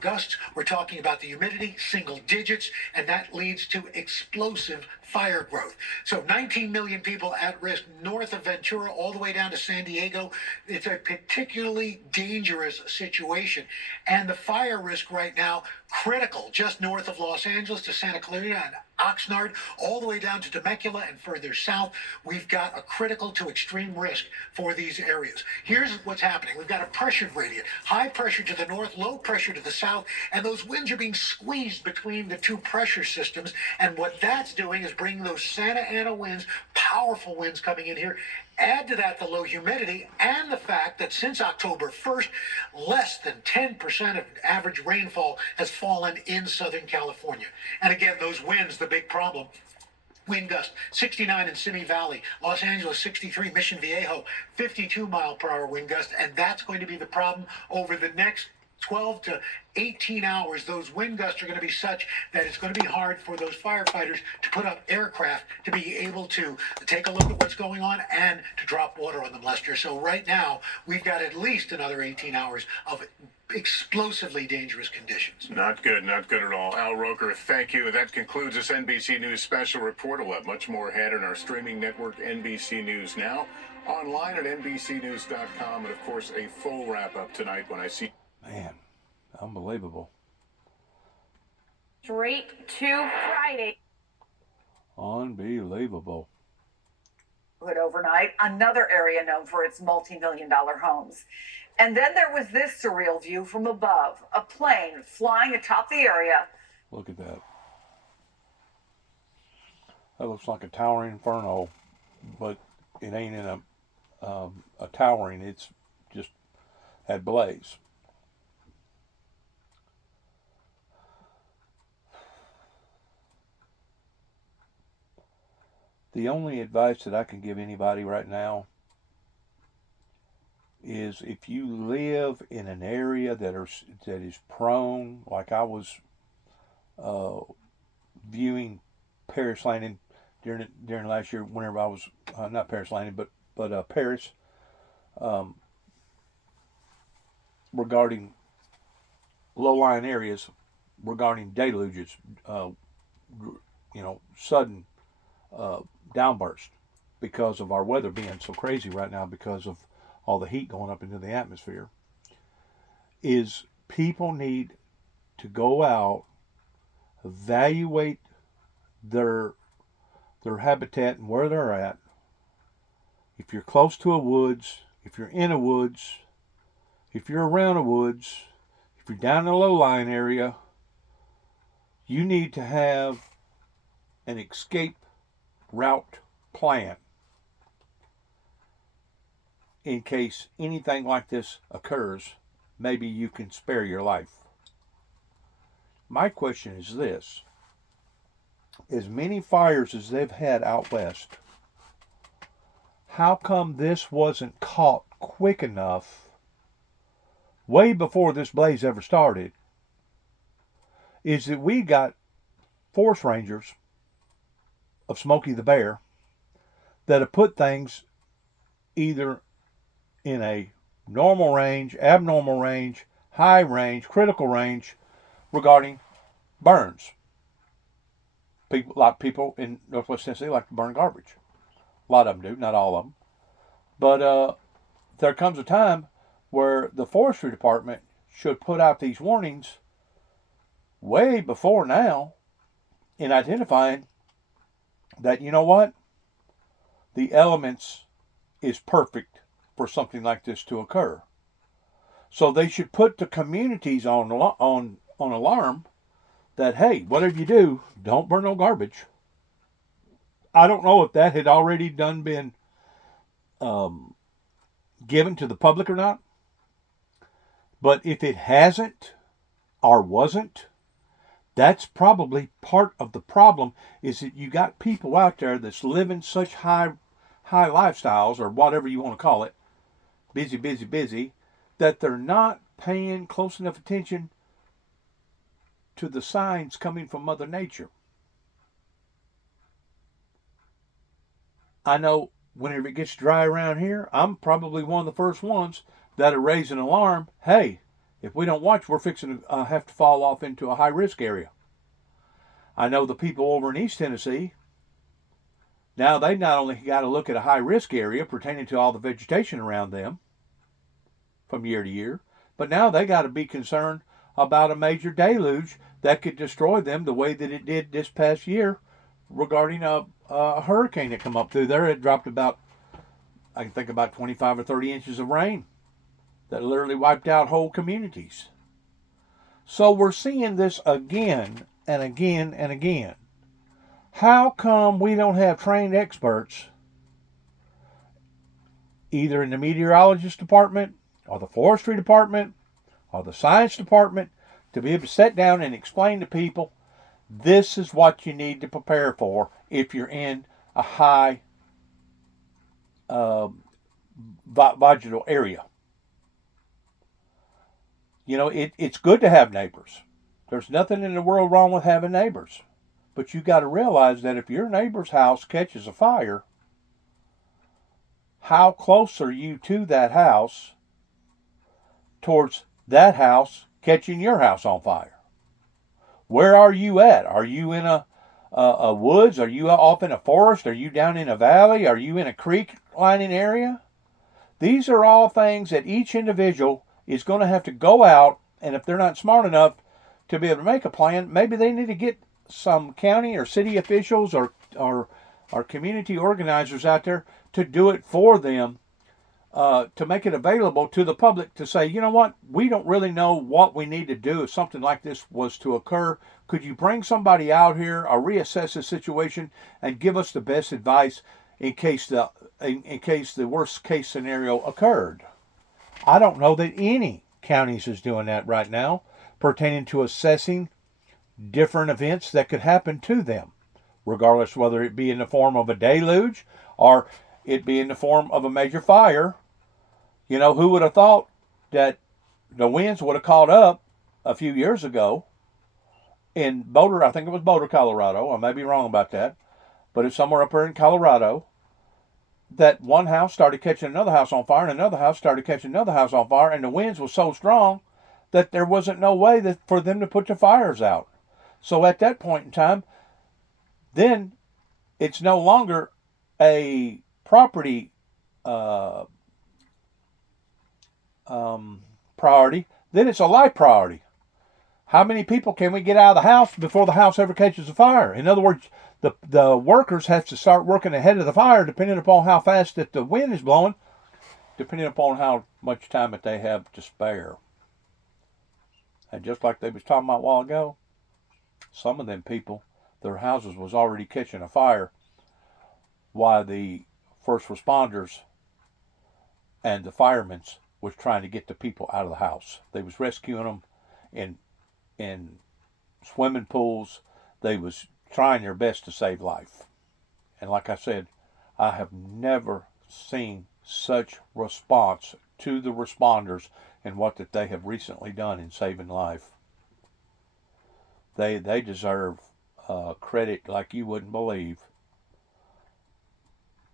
gusts. We're talking about the humidity, single digits, and that leads to explosive fire growth. So 19 million people at risk north of Ventura all the way down to San Diego. It's a particularly dangerous situation. And the fire risk right now, critical, just north of Los Angeles to Santa Clarita and Oxnard, all the way down to Temecula and further south. We've got a critical to extreme risk for these areas. Here's what's happening. We've got a pressure gradient, high pressure to the north, low pressure to the south, and those winds are being squeezed between the two pressure systems. And what that's doing is bringing those Santa Ana winds, powerful winds coming in here. Add to that the low humidity and the fact that since October 1st, less than 10% of average rainfall has fallen in Southern California. And again, those winds, the big problem, wind gust, 69 in Simi Valley, Los Angeles 63, Mission Viejo 52-mile-per-hour wind gust, and that's going to be the problem over the next 12 to 18 hours. Those wind gusts are going to be such that it's going to be hard for those firefighters to put up aircraft to be able to take a look at what's going on and to drop water on them, Lester. So right now, we've got at least another 18 hours of explosively dangerous conditions. Not good at all. Al Roker, thank you. That concludes this NBC News special report. We'll have much more ahead on our streaming network, NBC News Now, online at NBCnews.com, and of course, a full wrap-up tonight when I see... Man, unbelievable. Straight to Friday. Unbelievable. Overnight, another area known for its multi-million-dollar homes. And then there was this surreal view from above, a plane flying atop the area. Look at that. That looks like a towering inferno, but it ain't in a towering, it's just at blaze. The only advice that I can give anybody right now is if you live in an area that is prone, like I was viewing Paris landing during last year, whenever I was not Paris landing, but Paris, regarding low-lying areas, regarding deluges, sudden downburst because of our weather being so crazy right now because of all the heat going up into the atmosphere, is people need to go out, evaluate their habitat and where they're at. If you're close to a woods, if you're in a woods, if you're around a woods, if you're down in a low-lying area, you need to have an escape route plan in case anything like this occurs. Maybe you can spare your life. My question is this: as many fires as they've had out west, how come this wasn't caught quick enough way before this blaze ever started? Is that we got forest rangers of Smokey the Bear that have put things either in a normal range, abnormal range, high range, critical range regarding burns. A lot of people in Northwest Tennessee like to burn garbage. A lot of them do, not all of them. But there comes a time where the forestry department should put out these warnings way before now in identifying that, you know what, the elements is perfect for something like this to occur. So they should put the communities on alarm that, hey, whatever you do, don't burn no garbage. I don't know if that had already been given to the public or not, but if it hasn't or wasn't, that's probably part of the problem, is that you got people out there that's living such high lifestyles, or whatever you want to call it, busy, that they're not paying close enough attention to the signs coming from Mother Nature. I know whenever it gets dry around here, I'm probably one of the first ones that are raising an alarm. Hey, if we don't watch, we're fixing to have to fall off into a high-risk area. I know the people over in East Tennessee, now they not only got to look at a high-risk area pertaining to all the vegetation around them from year to year, but now they got to be concerned about a major deluge that could destroy them the way that it did this past year regarding a hurricane that come up through there. It dropped about 25 or 30 inches of rain that literally wiped out whole communities. So we're seeing this again and again and again. How come we don't have trained experts either in the meteorologist department or the forestry department or the science department to be able to sit down and explain to people This is what you need to prepare for if you're in a high vigilant area. You know, it's good to have neighbors. There's nothing in the world wrong with having neighbors. But you got to realize that if your neighbor's house catches a fire, how close are you to that house towards that house catching your house on fire? Where are you at? Are you in a woods? Are you off in a forest? Are you down in a valley? Are you in a creek lining area? These are all things that each individual is going to have to go out, and if they're not smart enough to be able to make a plan, maybe they need to get some county or city officials or community organizers out there to do it for them, to make it available to the public to say, you know what, we don't really know what we need to do if something like this was to occur. Could you bring somebody out here or reassess the situation and give us the best advice in case the worst case scenario occurred? I don't know that any counties is doing that right now pertaining to assessing different events that could happen to them, regardless whether it be in the form of a deluge or it be in the form of a major fire. You know, who would have thought that the winds would have caught up a few years ago in Boulder? I think it was Boulder, Colorado. I may be wrong about that, but it's somewhere up there in Colorado, that one house started catching another house on fire, and another house started catching another house on fire, and the winds were so strong that there wasn't no way for them to put the fires out. So at that point in time, then it's no longer a property priority, then it's a life priority. How many people can we get out of the house before the house ever catches a fire? In other words, the workers have to start working ahead of the fire, depending upon how fast that the wind is blowing, depending upon how much time that they have to spare. And just like they was talking about a while ago, some of them people, their houses was already catching a fire while the first responders and the firemen was trying to get the people out of the house. They was rescuing them in swimming pools. They was trying their best to save life. And like I said, I have never seen such response to the responders and what that they have recently done in saving life. They deserve credit like you wouldn't believe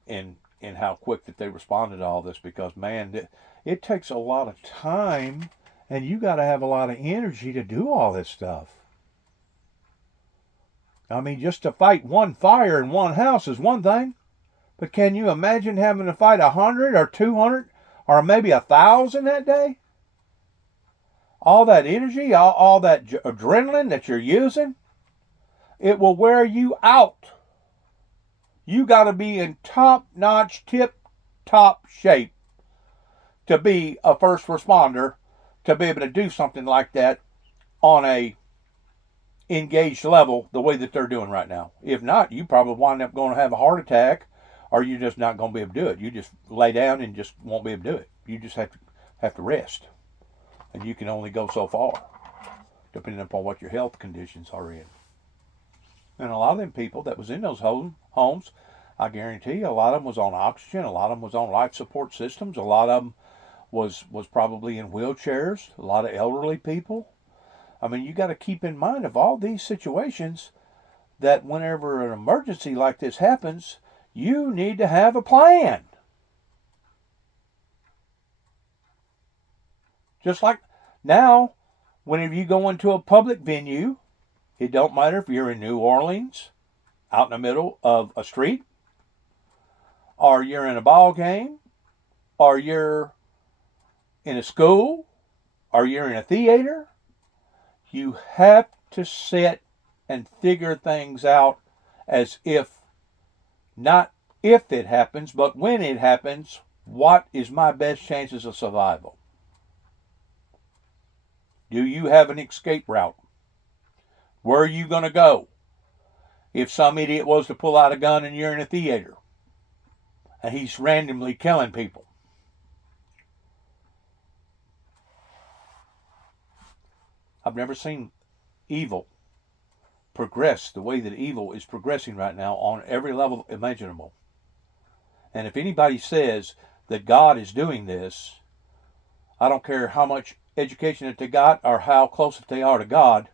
in how quick that they responded to all this, because man, it takes a lot of time and you got to have a lot of energy to do all this stuff. I mean, just to fight one fire in one house is one thing, but can you imagine having to fight 100 or 200 or maybe 1,000 that day? All that energy, all that adrenaline that you're using, it will wear you out. You got to be in top-notch, tip-top shape to be a first responder, to be able to do something like that on a engaged level the way that they're doing right now. If not, you probably wind up going to have a heart attack, or you're just not going to be able to do it. You just lay down and just won't be able to do it. You just have to rest. And you can only go so far, depending upon what your health conditions are in. And a lot of them people that was in those homes, I guarantee you, a lot of them was on oxygen, a lot of them was on life support systems, a lot of them was probably in wheelchairs, a lot of elderly people. I mean, you got to keep in mind of all these situations that whenever an emergency like this happens, you need to have a plan. Just like now, whenever you go into a public venue, it don't matter if you're in New Orleans, out in the middle of a street, or you're in a ball game, or you're in a school, or you're in a theater. You have to sit and figure things out as if, not if it happens, but when it happens, what is my best chances of survival? Do you have an escape route? Where are you going to go if some idiot was to pull out a gun and you're in a theater and he's randomly killing people? I've never seen evil progress the way that evil is progressing right now on every level imaginable. And if anybody says that God is doing this, I don't care how much education that they got or how close that they are to God,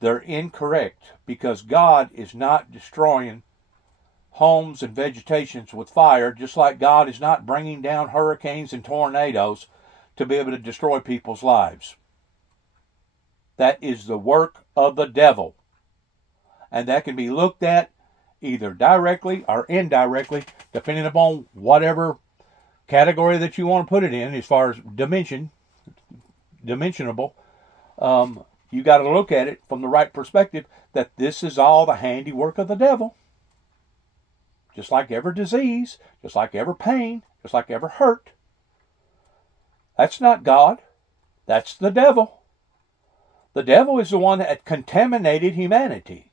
they're incorrect, because God is not destroying homes and vegetations with fire, just like God is not bringing down hurricanes and tornadoes to be able to destroy people's lives. That is the work of the devil. And that can be looked at either directly or indirectly, depending upon whatever category that you want to put it in as far as dimensionable. You got to look at it from the right perspective, that this is all the handiwork of the devil. Just like every disease, just like every pain, just like every hurt. That's not God. That's the devil. The devil is the one that contaminated humanity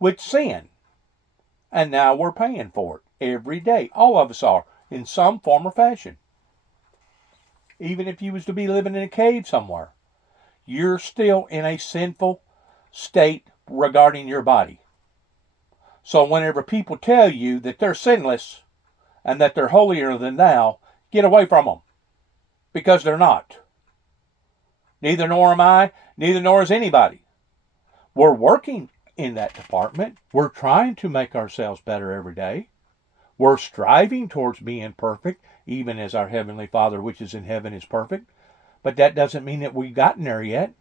with sin. And now we're paying for it every day. All of us are, in some form or fashion. Even if you was to be living in a cave somewhere, you're still in a sinful state regarding your body. So whenever people tell you that they're sinless and that they're holier than thou, get away from them. Because they're not. Neither nor am I, neither nor is anybody. We're working in that department. We're trying to make ourselves better every day. We're striving towards being perfect, even as our Heavenly Father which is in heaven is perfect. But that doesn't mean that we've gotten there yet.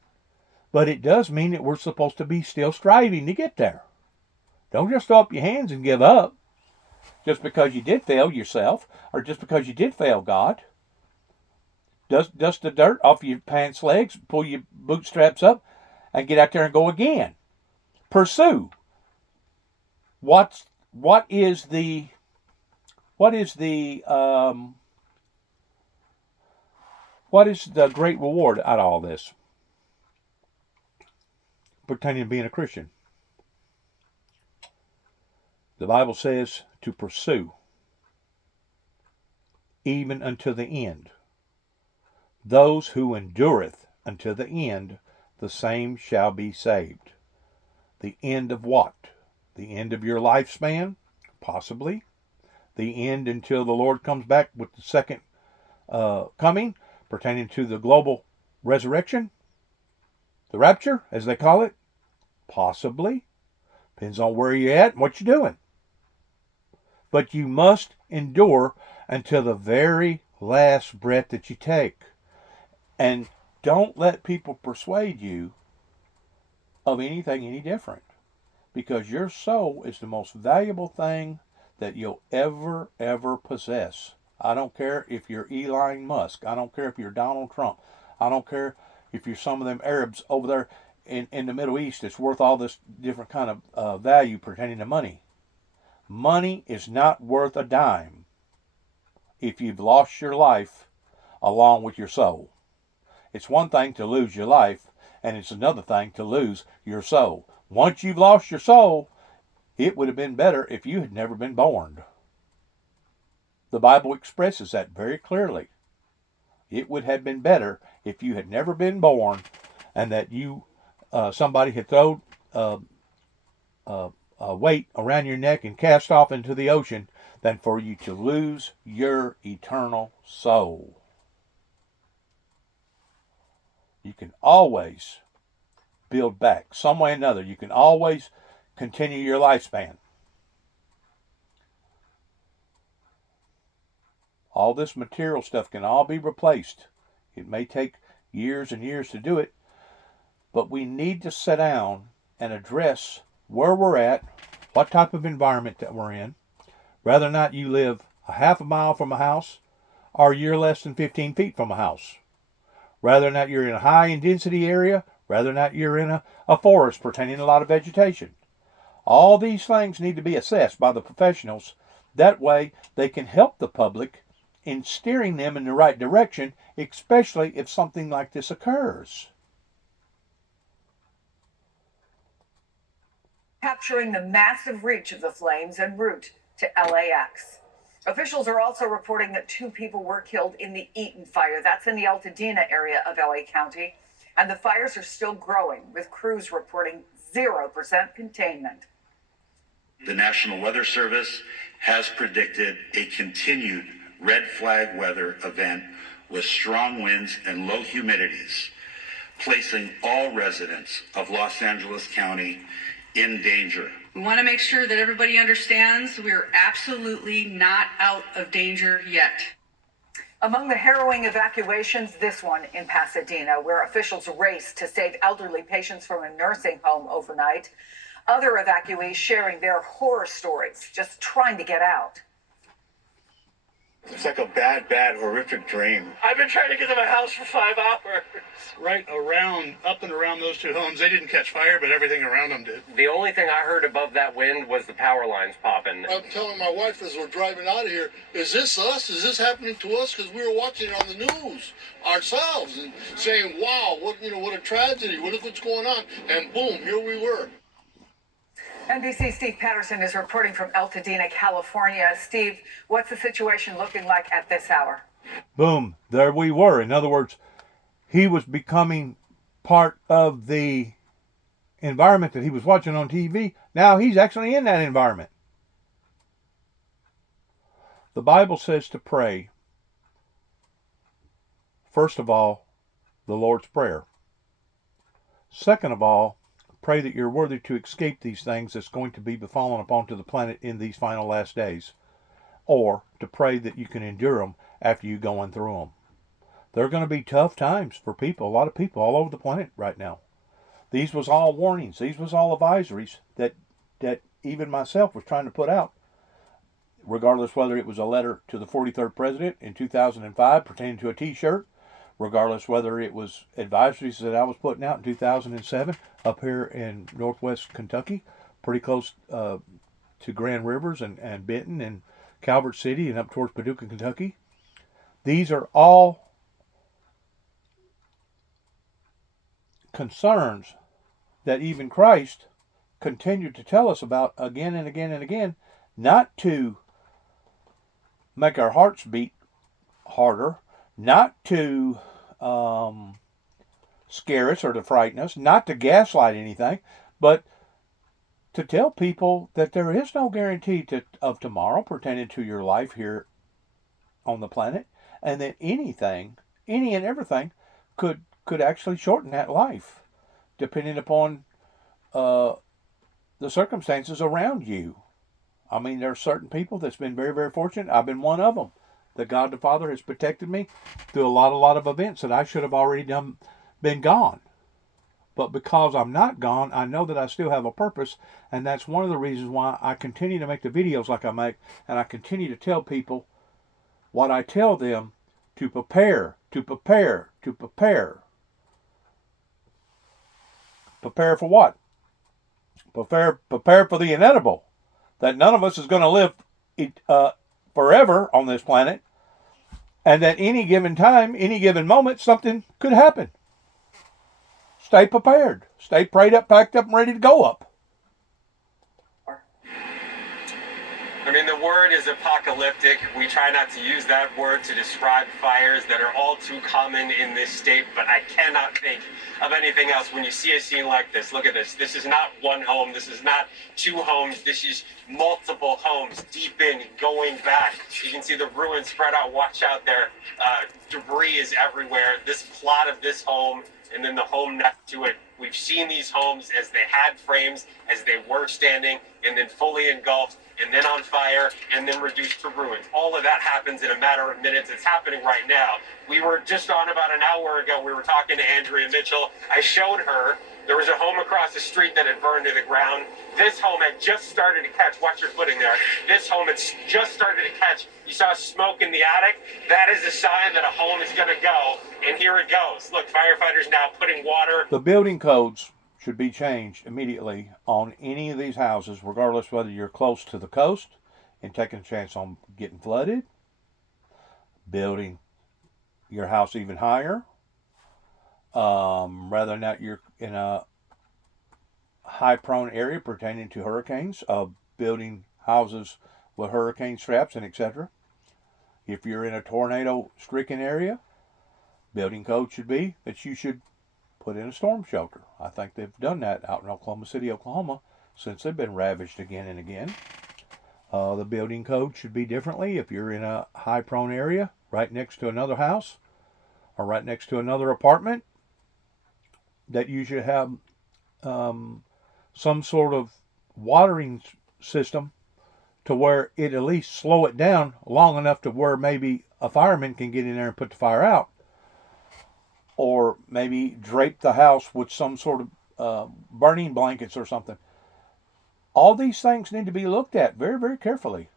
But it does mean that we're supposed to be still striving to get there. Don't just throw up your hands and give up just because you did fail yourself or just because you did fail God. Dust the dirt off your pants legs, pull your bootstraps up, and get out there and go again. Pursue. What is the great reward out of all this pertaining to being a Christian? The Bible says to pursue even unto the end. Those who endureth unto the end, the same shall be saved. The end of what? The end of your lifespan? Possibly. The end until the Lord comes back with the second coming, pertaining to the global resurrection? The rapture, as they call it? Possibly. Depends on where you're at and what you're doing. But you must endure until the very last breath that you take. And don't let people persuade you of anything any different. Because your soul is the most valuable thing that you'll ever possess. I don't care if you're Elon Musk. I don't care if you're Donald Trump. I don't care if you're some of them Arabs over there in the Middle East that's worth all this different kind of value pertaining to money. Money is not worth a dime if you've lost your life along with your soul. It's one thing to lose your life, and it's another thing to lose your soul. Once you've lost your soul, it would have been better if you had never been born. The Bible expresses that very clearly. It would have been better if you had never been born, and that somebody had thrown a weight around your neck and cast off into the ocean, than for you to lose your eternal soul. You can always build back some way or another. You can always continue your lifespan. All this material stuff can all be replaced. It may take years and years to do it, but we need to sit down and address where we're at, what type of environment that we're in. Whether or not you live a half a mile from a house or you're less than 15 feet from a house. Whether or not you're in a high density area, whether or not you're in a forest pertaining to a lot of vegetation. All these things need to be assessed by the professionals. That way they can help the public in steering them in the right direction, especially if something like this occurs. Capturing the massive reach of the flames en route to LAX. Officials are also reporting that 2 people were killed in the Eaton fire. That's in the Altadena area of LA County. And the fires are still growing, with crews reporting 0% containment. The National Weather Service has predicted a continued red flag weather event with strong winds and low humidities, placing all residents of Los Angeles County in danger. We want to make sure that everybody understands we're absolutely not out of danger yet. Among the harrowing evacuations, this one in Pasadena, where officials raced to save elderly patients from a nursing home overnight. Other evacuees sharing their horror stories, just trying to get out. It's like a bad, horrific dream. I've been trying to get to my house for 5 hours. Right around, up and around those two homes, they didn't catch fire, but everything around them did. The only thing I heard above that wind was the power lines popping. I'm telling my wife as we're driving out of here, is this us? Is this happening to us? Because we were watching it on the news ourselves and saying, wow, what a tragedy. Look what's going on. And boom, here we were. NBC's Steve Patterson is reporting from Altadena, California. Steve, what's the situation looking like at this hour? Boom, there we were. In other words, he was becoming part of the environment that he was watching on TV. Now he's actually in that environment. The Bible says to pray, first of all, the Lord's Prayer. Second of all, pray that you're worthy to escape these things that's going to be befallen upon to the planet in these final last days. Or to pray that you can endure them after you going through them. There are going to be tough times for people, a lot of people all over the planet right now. These was all warnings. These was all advisories that even myself was trying to put out. Regardless whether it was a letter to the 43rd president in 2005 pertaining to a t-shirt, regardless whether it was advisories that I was putting out in 2007 up here in northwest Kentucky, pretty close to Grand Rivers and Benton and Calvert City and up towards Paducah, Kentucky. These are all concerns that even Christ continued to tell us about again and again and again, not to make our hearts beat harder, not to scare us or to frighten us, not to gaslight anything, but to tell people that there is no guarantee of tomorrow pertaining to your life here on the planet, and that anything, any and everything, could actually shorten that life, depending upon the circumstances around you. I mean, there are certain people that's been very, very fortunate. I've been one of them. That God the Father has protected me through a lot of events that I should have already been gone. But because I'm not gone, I know that I still have a purpose, and that's one of the reasons why I continue to make the videos like I make, and I continue to tell people what I tell them to prepare, to prepare, to prepare. Prepare for what? Prepare for the inedible. That none of us is going to live forever on this planet, and at any given time, any given moment, something could happen. Stay prepared. Stay prayed up, packed up, and ready to go up. I mean, the word is apocalyptic. We try not to use that word to describe fires that are all too common in this state, but I cannot think of anything else when you see a scene like this. Look at this. This is not one home. This is not two homes. This is multiple homes, deep in, going back. You can see the ruins spread out. Watch out there. Debris is everywhere. This plot of this home and then the home next to it. We've seen these homes as they had frames, as they were standing, and then fully engulfed, and then on fire, and then reduced to ruins. All of that happens in a matter of minutes. It's happening right now. We were just on about an hour ago, we were talking to Andrea Mitchell. I showed her there was a home across the street that had burned to the ground. This home had just started to catch. Watch your footing there. This home had just started to catch. You saw smoke in the attic. That is a sign that a home is going to go. And here it goes. Look, firefighters now putting water. The building codes should be changed immediately on any of these houses, regardless whether you're close to the coast and taking a chance on getting flooded, building your house even higher, rather than that you're in a high prone area pertaining to hurricanes, building houses with hurricane straps and etc. If you're in a tornado stricken area, building code should be that you should put in a storm shelter. I think they've done that out in Oklahoma City, Oklahoma, since they've been ravaged again and again. The building code should be differently. If you're in a high prone area, right next to another house, or right next to another apartment, that you should have some sort of watering system to where it at least slow it down long enough to where maybe a fireman can get in there and put the fire out. Or maybe drape the house with some sort of burning blankets or something. All these things need to be looked at very, very carefully.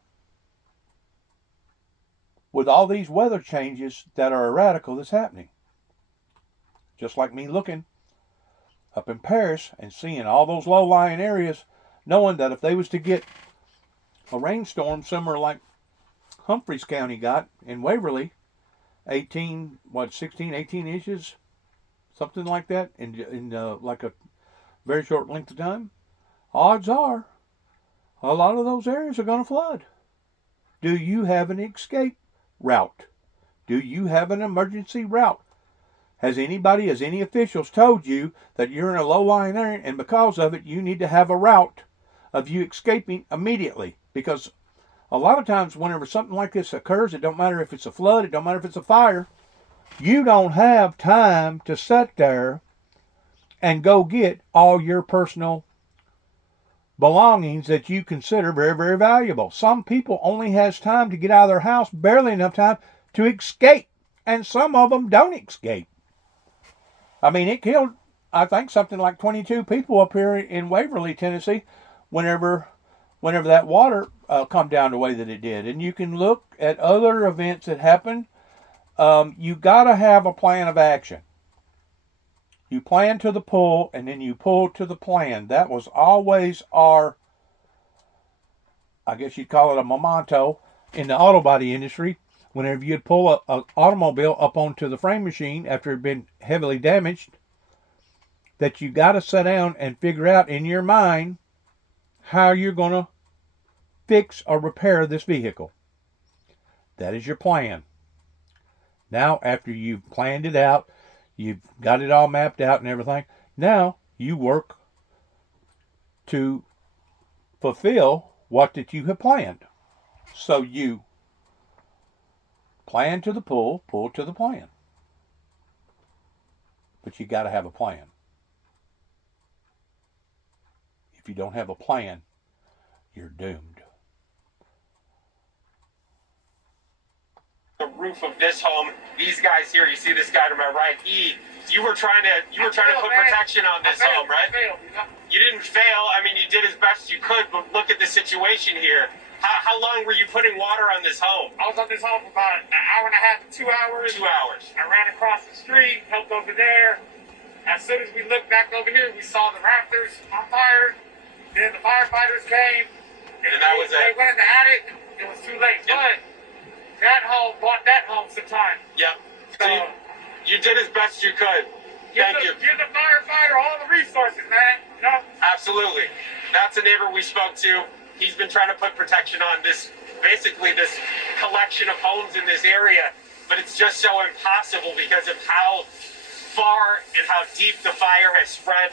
With all these weather changes that are erratical that's happening. Just like me looking up in Paris and seeing all those low-lying areas, knowing that if they was to get a rainstorm similar like Humphreys County got in Waverly, 18 inches, something like that, in like a very short length of time, odds are a lot of those areas are going to flood. Do you have an escape route? Do you have an emergency route? Has any officials told you that you're in a low-lying area and because of it you need to have a route of you escaping immediately? Because a lot of times whenever something like this occurs, it don't matter if it's a flood, it don't matter if it's a fire, you don't have time to sit there and go get all your personal belongings that you consider very, very valuable. Some people only has time to get out of their house, barely enough time to escape. And some of them don't escape. I mean, it killed, I think, something like 22 people up here in Waverly, Tennessee, whenever that water come down the way that it did. And you can look at other events that happened. You got to have a plan of action. You plan to the pull, and then you pull to the plan. That was always our, I guess you'd call it a memento in the auto body industry. Whenever you'd pull an automobile up onto the frame machine after it had been heavily damaged, that you got to sit down and figure out in your mind how you're going to fix or repair this vehicle. That is your plan. Now, after you've planned it out, you've got it all mapped out and everything, now you work to fulfill what that you have planned. So you plan to the pull to the plan. But you got to have a plan. If you don't have a plan, you're doomed. The roof of this home, these guys here, you see this guy to my right, you were trying to put protection on this home, right? You didn't fail. I mean, you did as best you could, but look at the situation here. How long were you putting water on this home? I was on this home for about an hour and a half to 2 hours. 2 hours. I ran across the street, helped over there. As soon as we looked back over here, we saw the rafters on fire. Then the firefighters came. And that was it. They went in the attic. It was too late. Yep. But that home bought that home some time. Yep. So you did as best you could. Thank you. Give the firefighter all the resources, man. You know? Absolutely. That's a neighbor we spoke to. He's been trying to put protection on this, basically this collection of homes in this area, but it's just so impossible because of how far and how deep the fire has spread.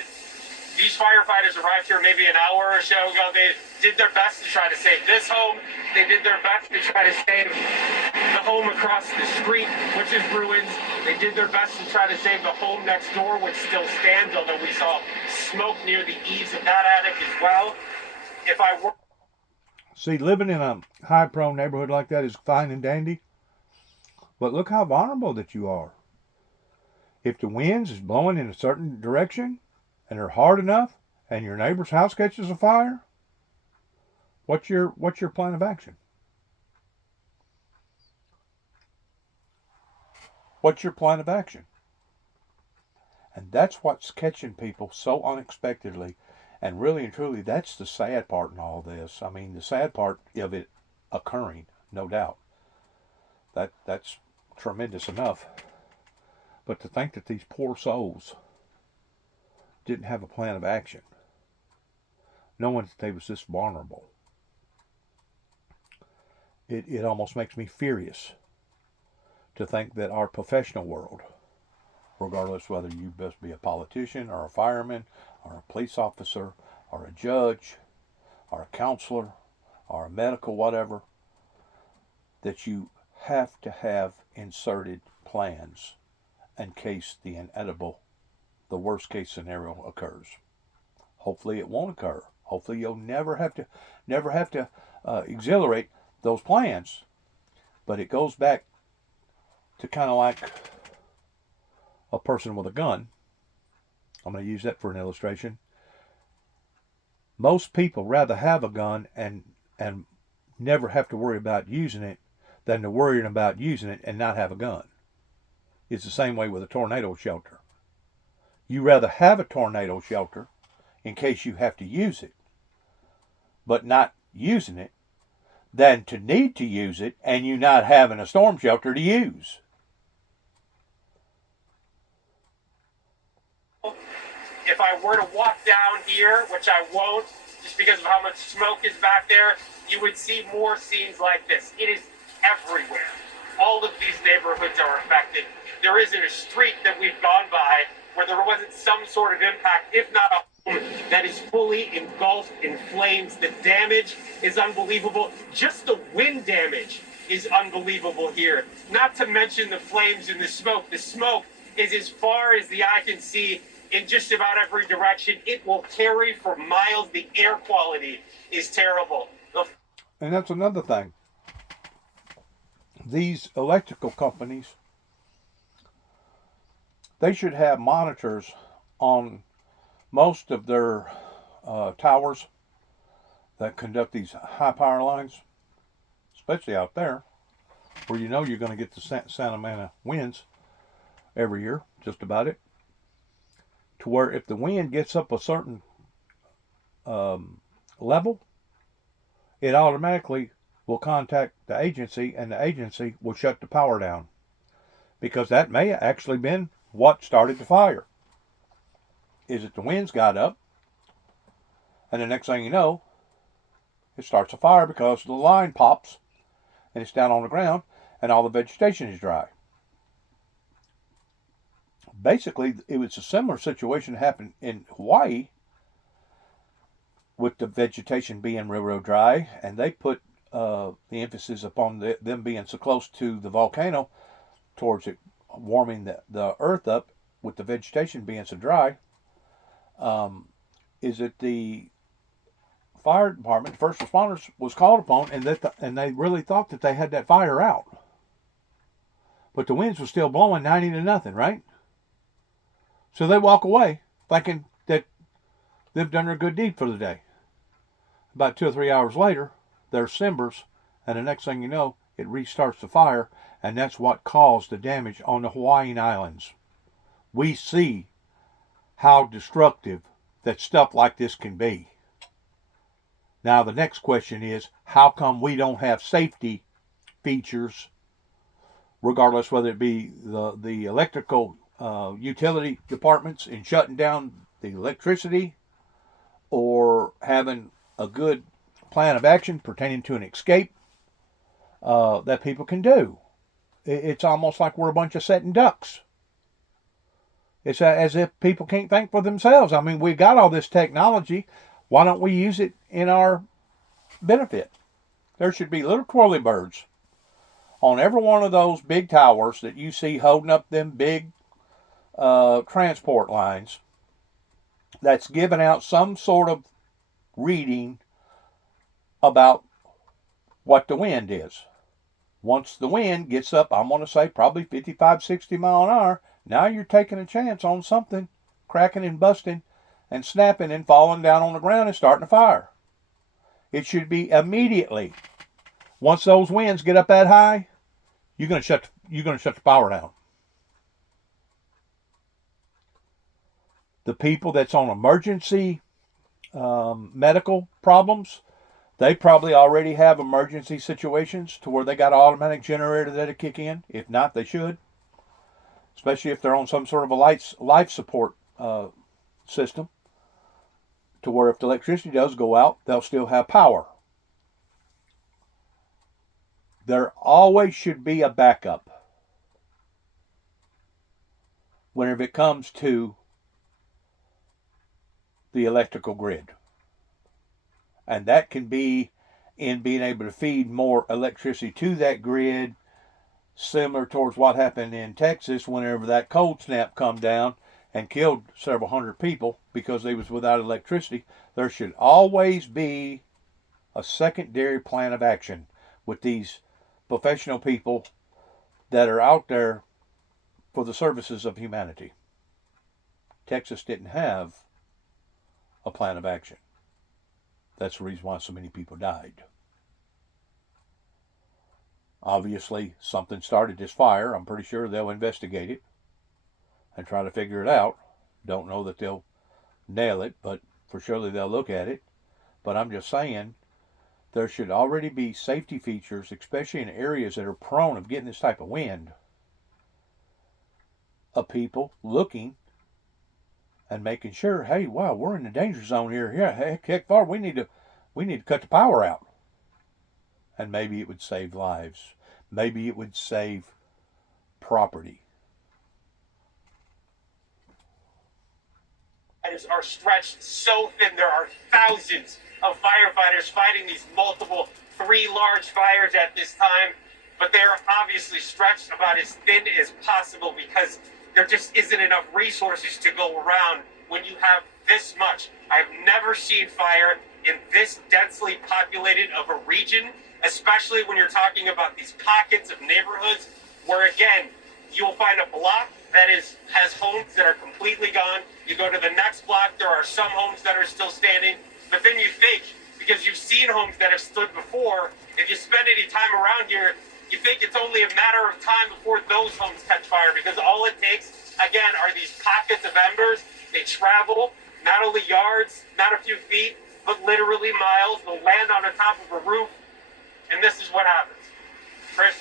These firefighters arrived here maybe an hour or so ago. They did their best to try to save this home. They did their best to try to save the home across the street, which is ruins. They did their best to try to save the home next door, which still stands, although we saw smoke near the eaves of that attic as well. If I were... See, living in a high-prone neighborhood like that is fine and dandy, but look how vulnerable that you are. If the winds is blowing in a certain direction, and they're hard enough, and your neighbor's house catches a fire, what's your plan of action? What's your plan of action? And that's what's catching people so unexpectedly. And really and truly, that's the sad part in all this. I mean, the sad part of it occurring, no doubt. That's tremendous enough. But to think that these poor souls didn't have a plan of action, knowing that they was this vulnerable, it almost makes me furious to think that our professional world regardless whether you best be a politician or a fireman or a police officer or a judge or a counselor or a medical whatever, that you have to have inserted plans in case the inevitable, the worst case scenario occurs. Hopefully it won't occur. Hopefully you'll never have to exhilarate those plans. But it goes back to kind of like a person with a gun. I'm going to use that for an illustration. Most people rather have a gun and never have to worry about using it than to worrying about using it and not have a gun. It's the same way with a tornado shelter. You rather have a tornado shelter in case you have to use it, but not using it, than to need to use it and you not having a storm shelter to use. If I were to walk down here, which I won't, just because of how much smoke is back there, you would see more scenes like this. It is everywhere. All of these neighborhoods are affected. There isn't a street that we've gone by where there wasn't some sort of impact, if not a home that is fully engulfed in flames. The damage is unbelievable. Just the wind damage is unbelievable here. Not to mention the flames and the smoke. The smoke is as far as the eye can see in just about every direction. It will carry for miles. The air quality is terrible. And that's another thing. These electrical companies, they should have monitors on most of their towers that conduct these high power lines, especially out there, where you know you're going to get the Santa Ana winds every year, just about it, to where if the wind gets up a certain level, it automatically will contact the agency, and the agency will shut the power down, because that may have actually been what started the fire. Is that the winds got up, and the next thing you know, it starts a fire because the line pops and it's down on the ground and all the vegetation is dry. Basically, it was a similar situation that happened in Hawaii with the vegetation being real dry, and they put the emphasis upon them being so close to the volcano towards it warming the earth up with the vegetation being so dry. Is that the fire department, first responders, was called upon, and they really thought that they had that fire out, but the winds were still blowing 90-0, right? So they walk away thinking that they've done their good deed for the day. About 2 or 3 hours later, there's embers, and the next thing you know, it restarts the fire, and that's what caused the damage on the Hawaiian Islands. We see how destructive that stuff like this can be. Now the next question is, how come we don't have safety features, regardless whether it be the electrical utility departments in shutting down the electricity, or having a good plan of action pertaining to an escape that people can do? It's almost like we're a bunch of sitting ducks. It's as if people can't think for themselves. I mean, we've got all this technology. Why don't we use it in our benefit? There should be little twirly birds on every one of those big towers that you see holding up them big transport lines, that's giving out some sort of reading about what the wind is. Once the wind gets up, I'm going to say probably 55, 60 mile an hour, now you're taking a chance on something cracking and busting and snapping and falling down on the ground and starting a fire. It should be immediately. Once those winds get up that high, you're going to shut the power down. The people that's on emergency medical problems, they probably already have emergency situations to where they got an automatic generator that'll kick in. If not, they should. Especially if they're on some sort of a life support system, to where if the electricity does go out, they'll still have power. There always should be a backup. whenever it comes to the electrical grid. And that can be in being able to feed more electricity to that grid, similar towards what happened in Texas whenever that cold snap come down and killed several hundred people because they was without electricity. There should always be a secondary plan of action with these professional people that are out there for the services of humanity. Texas didn't have a plan of action. That's the reason why so many people died. Obviously, something started this fire. I'm pretty sure they'll investigate it and try to figure it out. Don't know that they'll nail it, but for surely they'll look at it. But I'm just saying, there should already be safety features, especially in areas that are prone of getting this type of wind, of people looking and making sure, hey, wow, we're in the danger zone here. Yeah, heck far, we need to cut the power out. And maybe it would save lives. Maybe it would save property. Are stretched so thin. There are thousands of firefighters fighting these multiple 3 large fires at this time, but they're obviously stretched about as thin as possible because there just isn't enough resources to go around when you have this much. I've never seen fire in this densely populated of a region, especially when you're talking about these pockets of neighborhoods where, again, you'll find a block that has homes that are completely gone. You go to the next block, there are some homes that are still standing, but then you think, because you've seen homes that have stood before, if you spend any time around here, you think it's only a matter of time before those homes catch fire, because all it takes, again, are these pockets of embers. They travel not only yards, not a few feet, but literally miles. They'll land on the top of a roof, and this is what happens. Chris?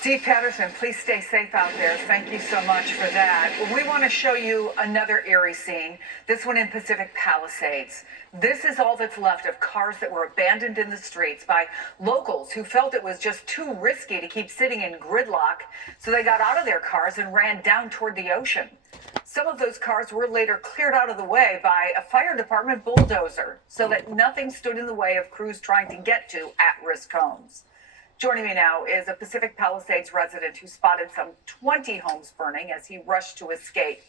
Steve Patterson, please stay safe out there. Thank you so much for that. We want to show you another eerie scene, this one in Pacific Palisades. This is all that's left of cars that were abandoned in the streets by locals who felt it was just too risky to keep sitting in gridlock, so they got out of their cars and ran down toward the ocean. Some of those cars were later cleared out of the way by a fire department bulldozer so that nothing stood in the way of crews trying to get to at-risk homes. Joining me now is a Pacific Palisades resident who spotted some 20 homes burning as he rushed to escape.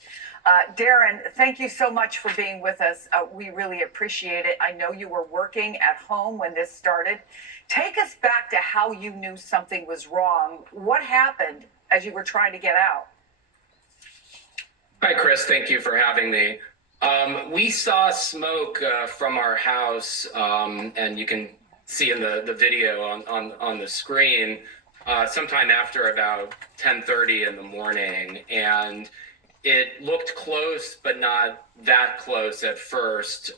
Darren, thank you so much for being with us. We really appreciate it. I know you were working at home when this started. Take us back to how you knew something was wrong. What happened as you were trying to get out? Hi, Chris. Thank you for having me. We saw smoke from our house, and you can see in the video on the screen, sometime after about 10:30 in the morning. And it looked close, but not that close at first.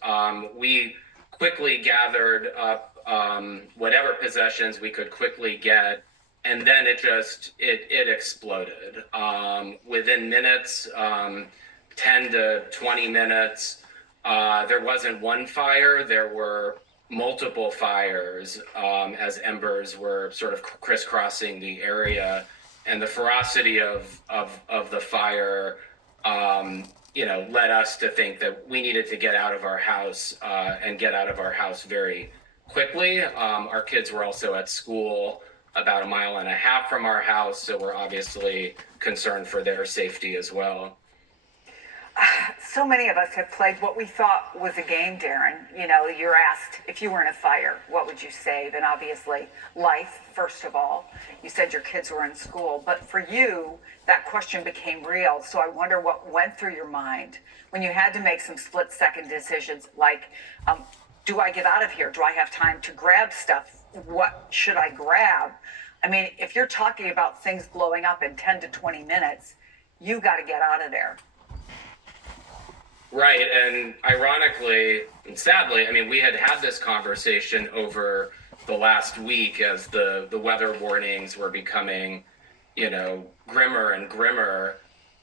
We quickly gathered up whatever possessions we could quickly get, and then it exploded. Within minutes, 10 to 20 minutes, there wasn't one fire, there were multiple fires as embers were sort of crisscrossing the area, and the ferocity of the fire, led us to think that we needed to get out of our house and get out of our house very quickly. Our kids were also at school about 1.5 miles from our house, so we're obviously concerned for their safety as well. So many of us have played what we thought was a game, Darren. You know, you're asked if you were in a fire, what would you save? And obviously, life, first of all. You said your kids were in school. But for you, that question became real. So I wonder what went through your mind when you had to make some split-second decisions like, do I get out of here? Do I have time to grab stuff? What should I grab? I mean, if you're talking about things blowing up in 10 to 20 minutes, you got to get out of there. Right, and ironically and sadly, I mean, we had this conversation over the last week as the weather warnings were becoming, grimmer and grimmer.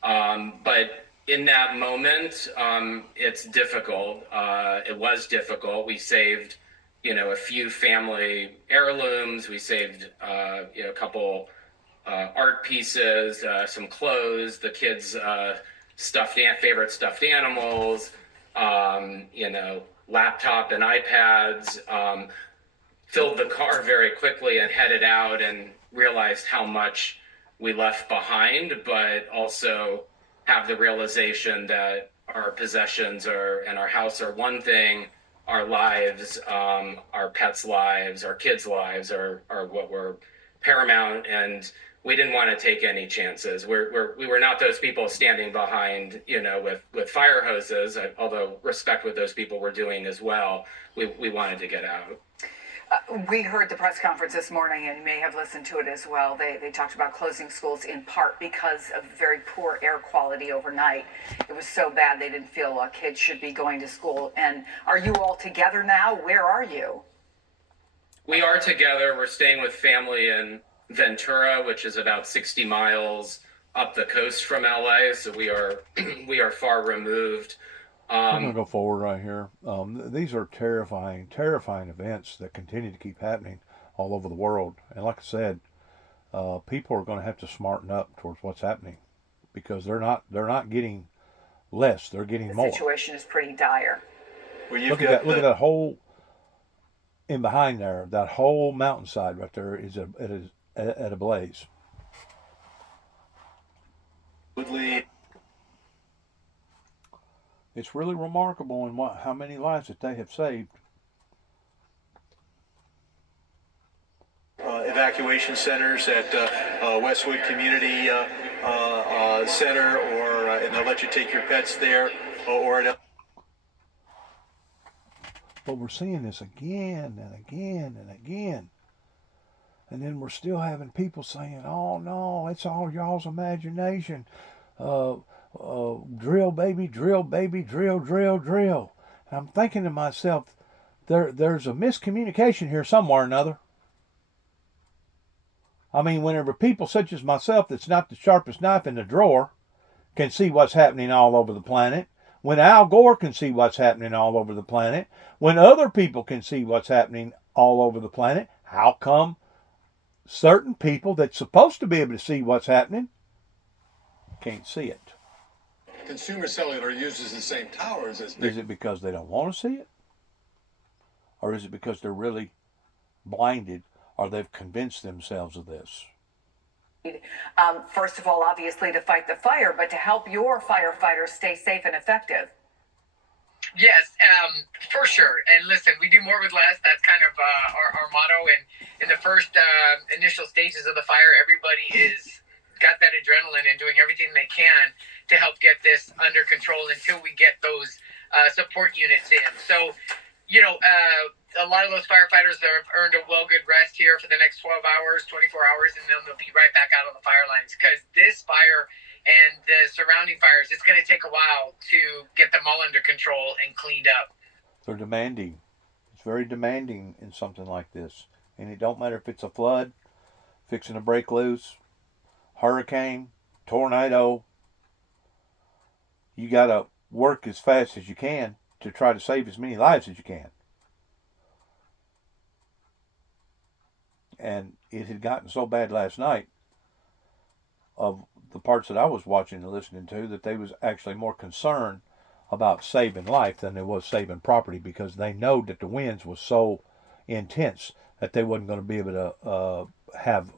But in that moment, it's difficult. It was difficult. We saved, a few family heirlooms. We saved, a couple art pieces, some clothes. The kids favorite stuffed animals, laptop and iPads, filled the car very quickly and headed out and realized how much we left behind, but also have the realization that our possessions and our house are one thing, our lives, our pets' lives, our kids' lives are what were paramount, and we didn't want to take any chances. We were not those people standing behind, with fire hoses, although respect what those people were doing as well. We wanted to get out. We heard the press conference this morning and may have listened to it as well. They talked about closing schools in part because of very poor air quality overnight. It was so bad they didn't feel kids should be going to school. And are you all together now? Where are you? We are together. We're staying with family in Ventura, which is about 60 miles up the coast from LA. So we are far removed. I'm going to go forward right here. These are terrifying, terrifying events that continue to keep happening all over the world. And like I said, people are going to have to smarten up towards what's happening because they're not getting less; they're getting more. The situation is pretty dire. Well, look at that whole in behind there. That whole mountainside right there is at a blaze. It's really remarkable in how many lives that they have saved. Evacuation centers at Westwood Community Center, and they'll let you take your pets there, But we're seeing this again and again and again. And then we're still having people saying, oh no, it's all y'all's imagination. Drill, baby, drill, baby, drill, drill, drill. And I'm thinking to myself, there's a miscommunication here somewhere or another. I mean, whenever people such as myself, that's not the sharpest knife in the drawer, can see what's happening all over the planet, when Al Gore can see what's happening all over the planet, when other people can see what's happening all over the planet, how come certain people that's supposed to be able to see what's happening can't see it? Consumer cellular uses the same towers as... Is it because they don't want to see it? Or is it because they're really blinded, or they've convinced themselves of this? First of all, obviously, to fight the fire, but to help your firefighters stay safe and effective. Yes, for sure. And listen, we do more with less. That's kind of our motto. And in the first initial stages of the fire, everybody is got that adrenaline and doing everything they can to help get this under control until we get those support units in. So, a lot of those firefighters have earned a good rest here for the next 12 hours, 24 hours, and then they'll be right back out on the fire lines, because this fire and the surrounding fires, it's going to take a while to get them all under control and cleaned up. They're demanding. It's very demanding in something like this. And it don't matter if it's a flood, fixing to break loose, hurricane, tornado. You got to work as fast as you can to try to save as many lives as you can. And it had gotten so bad last night, of the parts that I was watching and listening to, that they was actually more concerned about saving life than they was saving property, because they know that the winds was so intense that they wasn't going to be able to have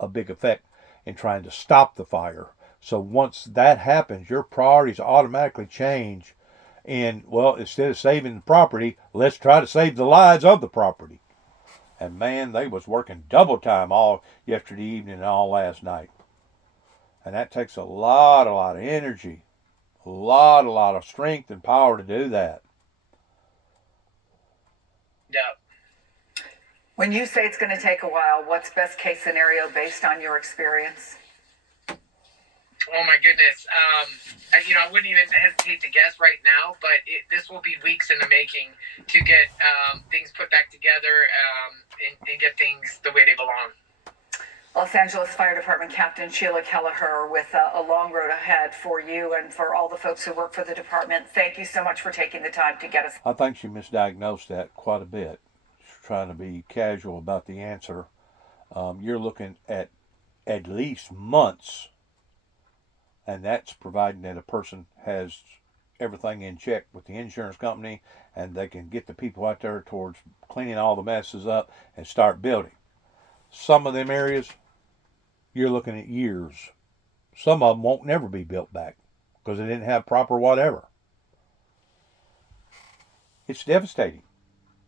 a big effect in trying to stop the fire. So once that happens, your priorities automatically change. And, well, instead of saving the property, let's try to save the lives of the property. And man, they was working double time all yesterday evening and all last night. And that takes a lot of energy, a lot of strength and power to do that. Yeah. When you say it's going to take a while, what's best case scenario based on your experience? Oh my goodness. I wouldn't even hesitate to guess right now, but this will be weeks in the making to get things put back together and get things the way they belong. Los Angeles Fire Department Captain Sheila Kelleher with a long road ahead for you and for all the folks who work for the department. Thank you so much for taking the time to get us. I think she misdiagnosed that quite a bit. She's trying to be casual about the answer. You're looking at least months and that's providing that a person has everything in check with the insurance company, and they can get the people out there towards cleaning all the messes up and start building. Some of them areas, you're looking at years. Some of them won't never be built back because they didn't have proper whatever. It's devastating.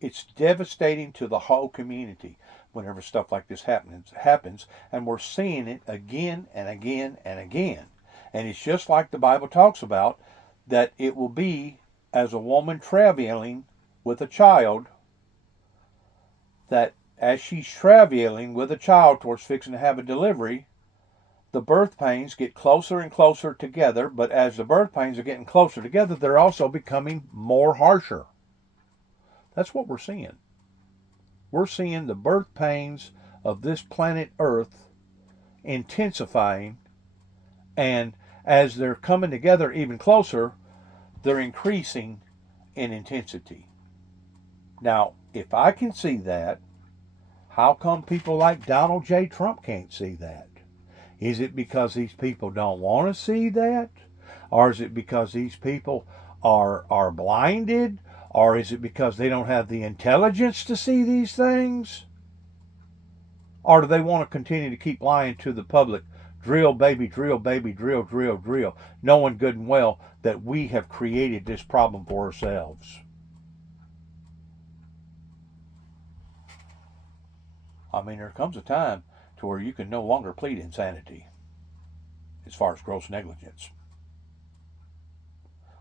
It's devastating to the whole community whenever stuff like this happens, and we're seeing it again and again and again. And it's just like the Bible talks about, that it will be as a woman travailing with a child, that as she's travailing with a child towards fixing to have a delivery, the birth pains get closer and closer together, but as the birth pains are getting closer together, they're also becoming more harsher. That's what we're seeing. We're seeing the birth pains of this planet Earth intensifying, and as they're coming together even closer, they're increasing in intensity. Now, if I can see that, how come people like Donald J. Trump can't see that? Is it because these people don't want to see that? Or is it because these people are blinded? Or is it because they don't have the intelligence to see these things? Or do they want to continue to keep lying to the public? Drill, baby, drill, baby, drill, drill, drill. Knowing good and well that we have created this problem for ourselves. I mean, there comes a time to where you can no longer plead insanity as far as gross negligence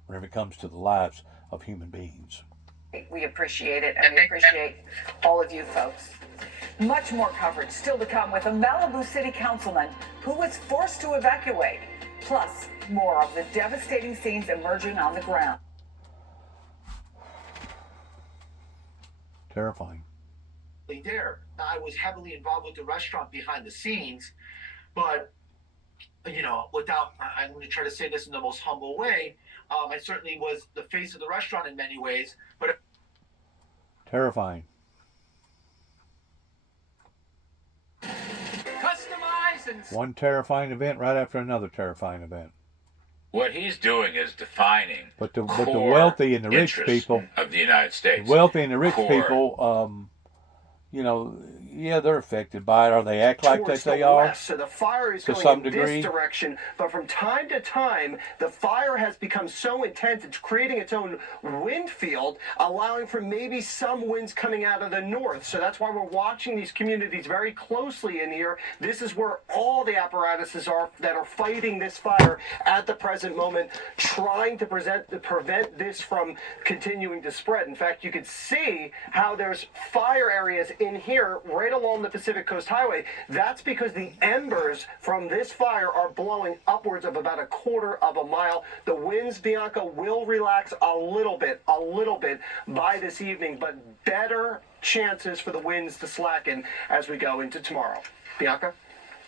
whenever it comes to the lives of human beings. We appreciate it, and we appreciate all of you folks. Much more coverage still to come with a Malibu City councilman who was forced to evacuate. Plus, more of the devastating scenes emerging on the ground. Terrifying. There, I was heavily involved with the restaurant behind the scenes, but I'm going to try to say this in the most humble way. I certainly was the face of the restaurant in many ways, but terrifying. Customize and one terrifying event right after another terrifying event. What he's doing is defining but the wealthy and the rich people of the United States. The wealthy and the rich people, they're affected by it, or they act like that they are. So the fire is to going some in degree. this direction, but from time to time, the fire has become so intense, it's creating its own wind field, allowing for maybe some winds coming out of the north. So that's why we're watching these communities very closely in here. This is where all the apparatuses are that are fighting this fire at the present moment, trying to prevent this from continuing to spread. In fact, you could see how there's fire areas in here right along the Pacific Coast Highway. That's because the embers from this fire are blowing upwards of about 1/4 of a mile. The winds, Bianca, will relax a little bit by this evening, but better chances for the winds to slacken as we go into tomorrow. Bianca?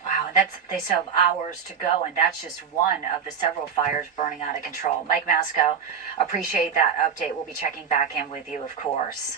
Wow, they still have hours to go, and that's just one of the several fires burning out of control. Mike Masco, appreciate that update. We'll be checking back in with you, of course.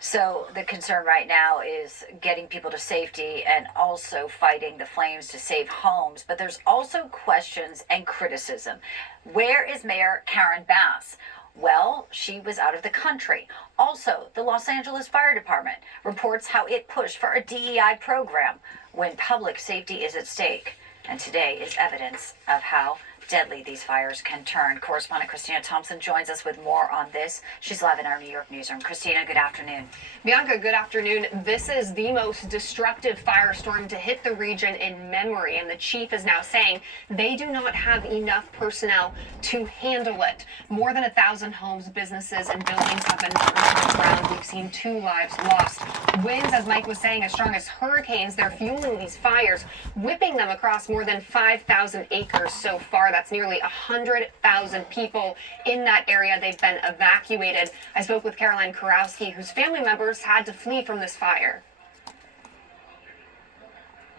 So the concern right now is getting people to safety and also fighting the flames to save homes. But there's also questions and criticism. Where is Mayor Karen Bass? Well, she was out of the country. Also, the Los Angeles Fire Department reports how it pushed for a DEI program when public safety is at stake. And today is evidence of how deadly these fires can turn. Correspondent Christina Thompson joins us with more on this. She's live in our New York newsroom. Christina, good afternoon. Bianca, good afternoon. This is the most destructive firestorm to hit the region in memory, and the chief is now saying they do not have enough personnel to handle it. More than 1,000 homes, businesses, and buildings have been burned to the ground. We've seen 2 lives lost. Winds, as Mike was saying, as strong as hurricanes. They're fueling these fires, whipping them across more than 5,000 acres so far. That's nearly 100,000 people in that area. They've been evacuated. I spoke with Caroline Kurowski, whose family members had to flee from this fire.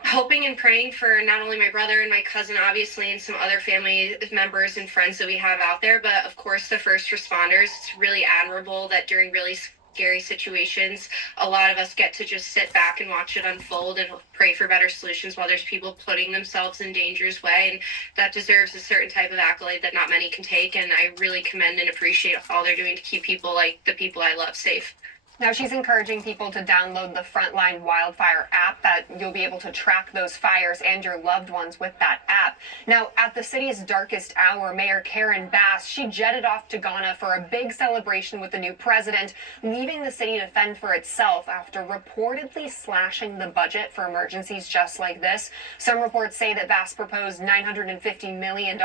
Hoping and praying for not only my brother and my cousin, obviously, and some other family members and friends that we have out there, but of course the first responders. It's really admirable that during really scary situations. A lot of us get to just sit back and watch it unfold and pray for better solutions while there's people putting themselves in danger's way. And that deserves a certain type of accolade that not many can take. And I really commend and appreciate all they're doing to keep people like the people I love safe. Now, she's encouraging people to download the Frontline Wildfire app, that you'll be able to track those fires and your loved ones with that app. Now, at the city's darkest hour, Mayor Karen Bass, she jetted off to Ghana for a big celebration with the new president, leaving the city to fend for itself after reportedly slashing the budget for emergencies just like this. Some reports say that Bass proposed $950 million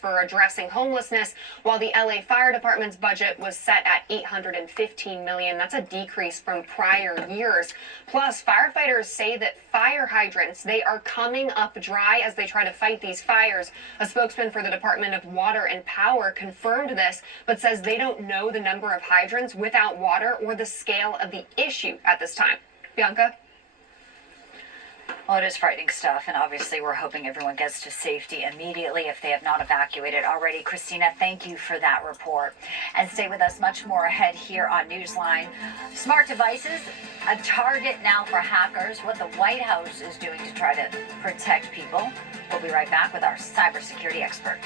for addressing homelessness, while the LA Fire Department's budget was set at $815 million. That's a decrease from prior years. Plus, firefighters say that fire hydrants, they are coming up dry as they try to fight these fires. A spokesman for the Department of Water and Power confirmed this, but says they don't know the number of hydrants without water or the scale of the issue at this time. Bianca? Well, it is frightening stuff, and obviously we're hoping everyone gets to safety immediately if they have not evacuated already. Christina, thank you for that report. And stay with us, much more ahead here on Newsline. Smart devices, a target now for hackers, what the White House is doing to try to protect people. We'll be right back with our cybersecurity expert.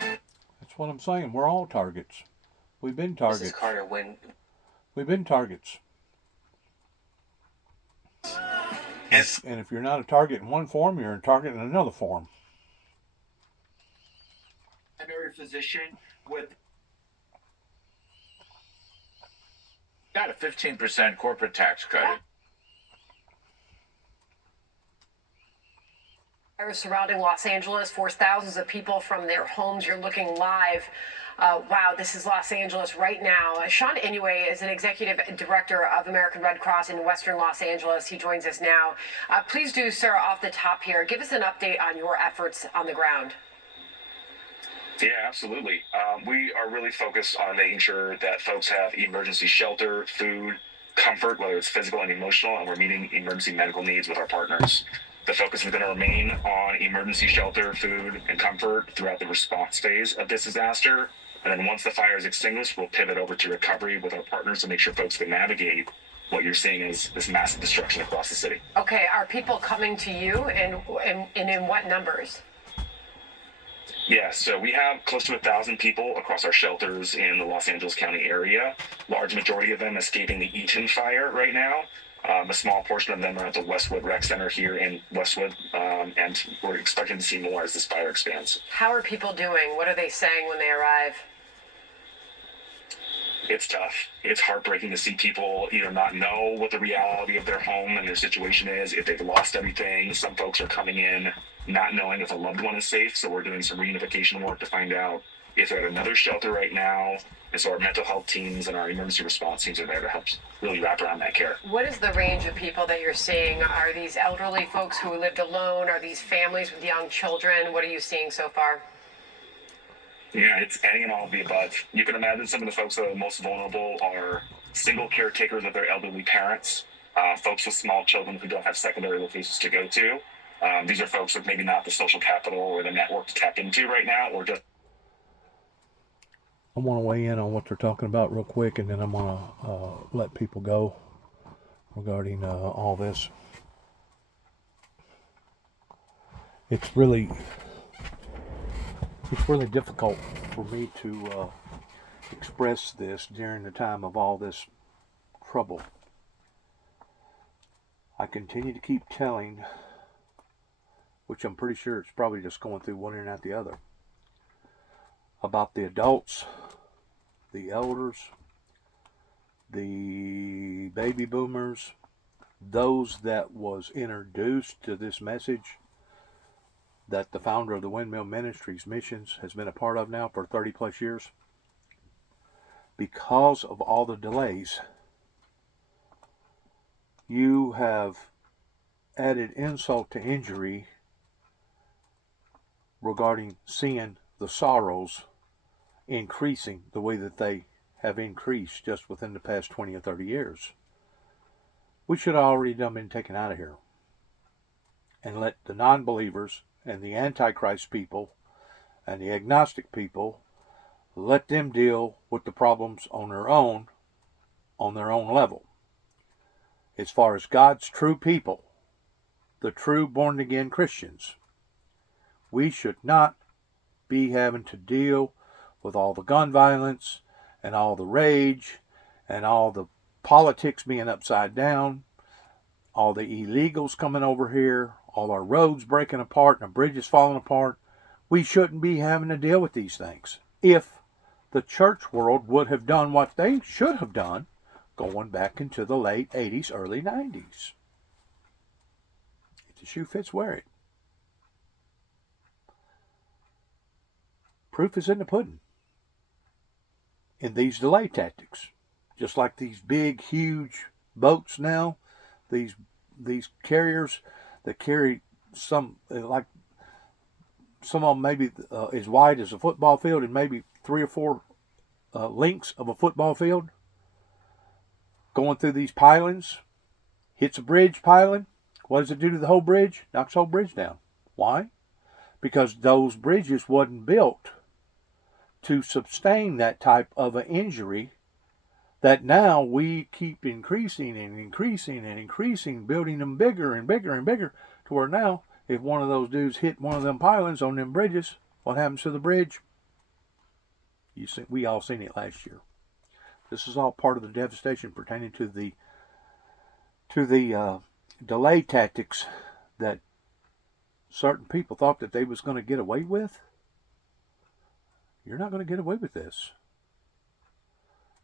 That's what I'm saying. We're all targets. We've been targets. Mrs. Carter, when... We've been targets. Yes. And if you're not a target in one form, you're a target in another form. Primary physician with Got a 15% corporate tax credit. Fires surrounding Los Angeles forced thousands of people from their homes. You're looking live. Wow, this is Los Angeles right now. Sean Inouye is an executive director of American Red Cross in Western Los Angeles. He joins us now. Please do, sir, off the top here, give us an update on your efforts on the ground. Yeah, absolutely. We are really focused on making sure that folks have emergency shelter, food, comfort, whether it's physical and emotional, and we're meeting emergency medical needs with our partners. The focus is going to remain on emergency shelter, food, and comfort throughout the response phase of this disaster. And then once the fire is extinguished, we'll pivot over to recovery with our partners to make sure folks can navigate what you're seeing as this massive destruction across the city. Okay, are people coming to you, and in what numbers? Yeah, so we have close to 1,000 people across our shelters in the Los Angeles County area. Large majority of them escaping the Eaton fire right now. A small portion of them are at the Westwood Rec Center here in Westwood, and we're expecting to see more as this fire expands. How are people doing? What are they saying when they arrive? It's tough. It's heartbreaking to see people either not know what the reality of their home and their situation is, if they've lost everything. Some folks are coming in not knowing if a loved one is safe, so we're doing some reunification work to find out if they're at another shelter right now. And so our mental health teams and our emergency response teams are there to help really wrap around that care. What is the range of people that you're seeing? Are these elderly folks who lived alone? Are these families with young children? What are you seeing so far? Yeah, it's any and all of the above. You can imagine some of the folks that are most vulnerable are single caretakers of their elderly parents, folks with small children who don't have secondary locations to go to. These are folks with maybe not the social capital or the network to tap into right now, or just... I want to weigh in on what they're talking about real quick, and then I'm going to let people go regarding all this. It's really difficult for me to express this during the time of all this trouble. I continue to keep telling, which I'm pretty sure it's probably just going through one ear and out the other, about the adults, the elders, the baby boomers, those that was introduced to this message that the founder of the Windmill Ministries Missions has been a part of now for 30 plus years. Because of all the delays, you have added insult to injury regarding seeing the sorrows increasing the way that they have increased just within the past 20 or 30 years. We should have already been taken out of here and let the non-believers and the Antichrist people and the agnostic people, let them deal with the problems on their own on their own level. As far as God's true people, the true born-again Christians, we should not be having to deal with all the gun violence and all the rage and all the politics being upside down, all the illegals coming over here, all our roads breaking apart and the bridges falling apart. We shouldn't be having to deal with these things if the church world would have done what they should have done going back into the late 80s, early 90s. If the shoe fits, wear it. Proof is in the pudding in these delay tactics. Just like these big, huge boats now, these carriers that carry some, like some of them maybe as wide as a football field and maybe 3 or 4 lengths of a football field, going through these pilings, hits a bridge piling. What does it do to the whole bridge? Knocks the whole bridge down. Why? Because those bridges wasn't built to sustain that type of an injury that now we keep increasing and increasing and increasing, building them bigger and bigger and bigger, to where now, if one of those dudes hit one of them pilings on them bridges, what happens to the bridge? You see, we all seen it last year. This is all part of the devastation pertaining to the delay tactics that certain people thought that they was going to get away with. You're not going to get away with this.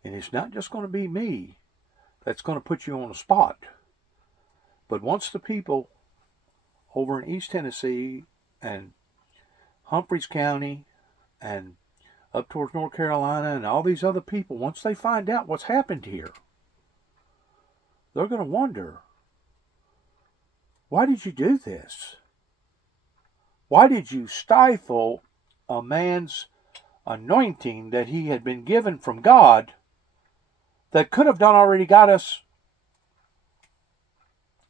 And it's not just going to be me that's going to put you on the spot. But once the people over in East Tennessee and Humphreys County and up towards North Carolina and all these other people, once they find out what's happened here, they're going to wonder, why did you do this? Why did you stifle a man's anointing that he had been given from God that could have done already got us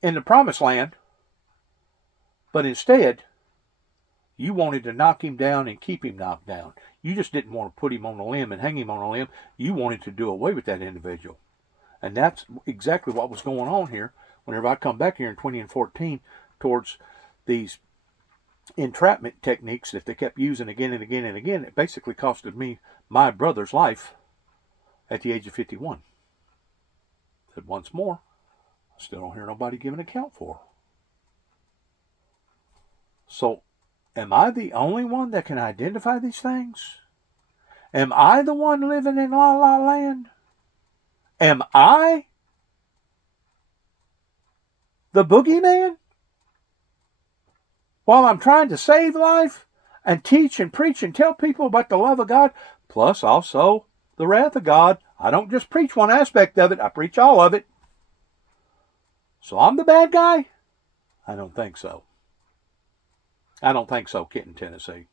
in the promised land, but instead you wanted to knock him down and keep him knocked down. You just didn't want to put him on a limb and hang him on a limb. You wanted to do away with that individual. And that's exactly what was going on here whenever I come back here in 2014 towards these entrapment techniques that they kept using again and again and again. It basically costed me my brother's life at the age of 51. Said once more, I still don't hear nobody give an account for. So, am I the only one that can identify these things? Am I the one living in La La Land? Am I the boogeyman? While I'm trying to save life and teach and preach and tell people about the love of God, plus also the wrath of God. I don't just preach one aspect of it, I preach all of it. So I'm the bad guy? I don't think so. I don't think so, Kenton, Tennessee.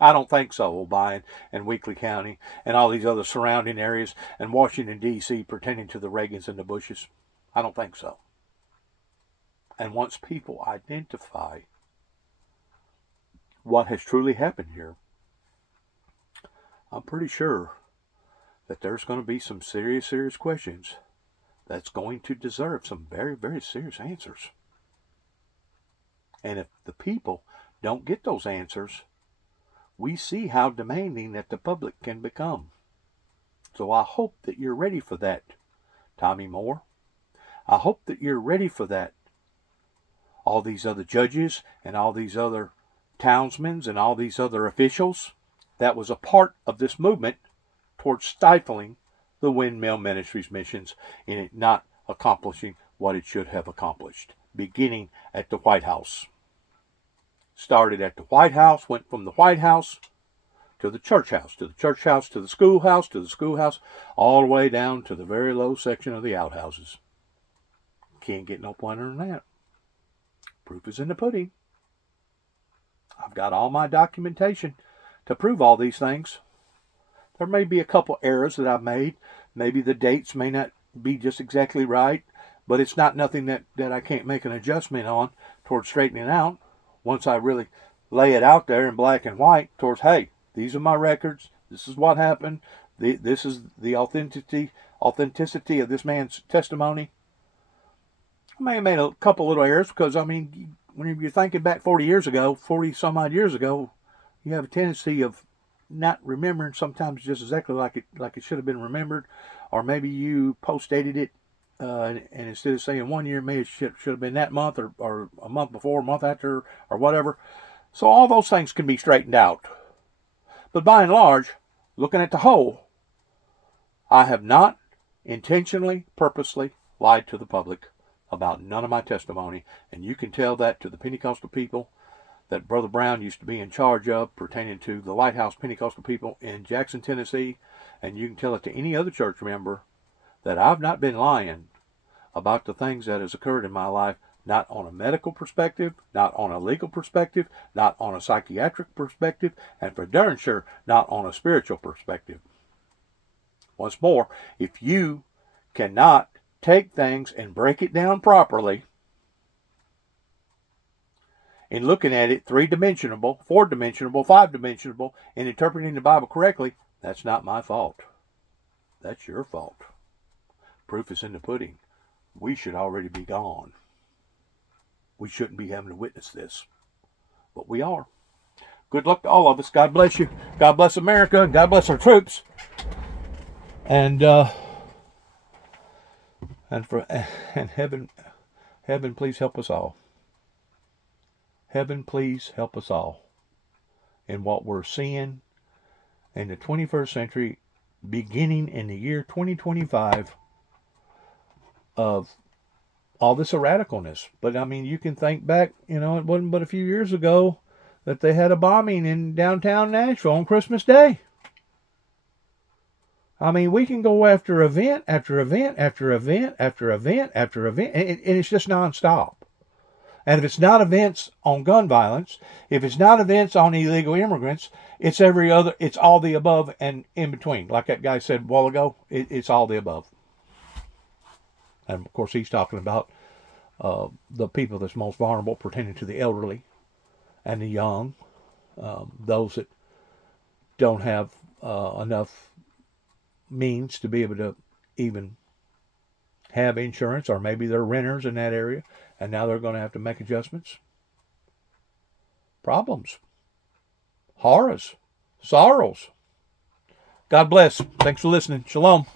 I don't think so, Obion and Weakley County and all these other surrounding areas and Washington, D.C. pertaining to the Reagans and the Bushes. I don't think so. And once people identify what has truly happened here, I'm pretty sure that there's going to be some serious questions that's going to deserve some very, very serious answers. And if the people don't get those answers, we see how demanding that the public can become. So I hope that you're ready for that, Tommy Moore. I hope that you're ready for that. All these other judges and all these other townsmen and all these other officials that was a part of this movement towards stifling the Windmill Ministries missions in it not accomplishing what it should have accomplished, beginning at the White House. Started at the White House, went from the White House to the church house, to the church house, to the schoolhouse, all the way down to the very low section of the outhouses. Can't get no plainer than that. Proof is in the pudding. I've got all my documentation to prove all these things. There may be a couple errors that I've made. Maybe the dates may not be just exactly right, but it's not nothing that I can't make an adjustment on towards straightening out once I really lay it out there in black and white towards, hey, these are my records. This is what happened. This is the authenticity authenticity of this man's testimony. I may have made a couple little errors because, I mean, when you're thinking back 40 years ago, 40 some odd years ago, you have a tendency of not remembering sometimes just exactly like it should have been remembered, or maybe you post-dated it, and instead of saying 1 year, maybe it should have been that month or a month before, a month after, or whatever. So all those things can be straightened out. But by and large, looking at the whole, I have not intentionally, purposely lied to the public about none of my testimony, and you can tell that to the Pentecostal people that Brother Brown used to be in charge of, pertaining to the Lighthouse Pentecostal people in Jackson, Tennessee, and you can tell it to any other church member that I've not been lying about the things that has occurred in my life, not on a medical perspective, not on a legal perspective, not on a psychiatric perspective, and for darn sure not on a spiritual perspective. Once more, if you cannot take things and break it down properly, in looking at it 3-dimensional, 4-dimensional, 5-dimensional, and interpreting the Bible correctly, that's not my fault. That's your fault. Proof is in the pudding. We should already be gone. We shouldn't be having to witness this. But we are. Good luck to all of us. God bless you. God bless America. God bless our troops. And heaven, please help us all. Heaven, please help us all in what we're seeing in the 21st century, beginning in the year 2025, of all this radicalness. But I mean, you can think back, it wasn't but a few years ago that they had a bombing in downtown Nashville on Christmas Day. I mean, we can go after event after event after event after event after event, and it's just nonstop. And if it's not events on gun violence, if it's not events on illegal immigrants, it's all the above and in between. Like that guy said a while ago, it's all the above. And of course, he's talking about the people that's most vulnerable, pertaining to the elderly and the young, those that don't have enough means to be able to even have insurance, or maybe they're renters in that area, and now they're going to have to make adjustments. Problems. Horrors. Sorrows. God bless. Thanks for listening. Shalom.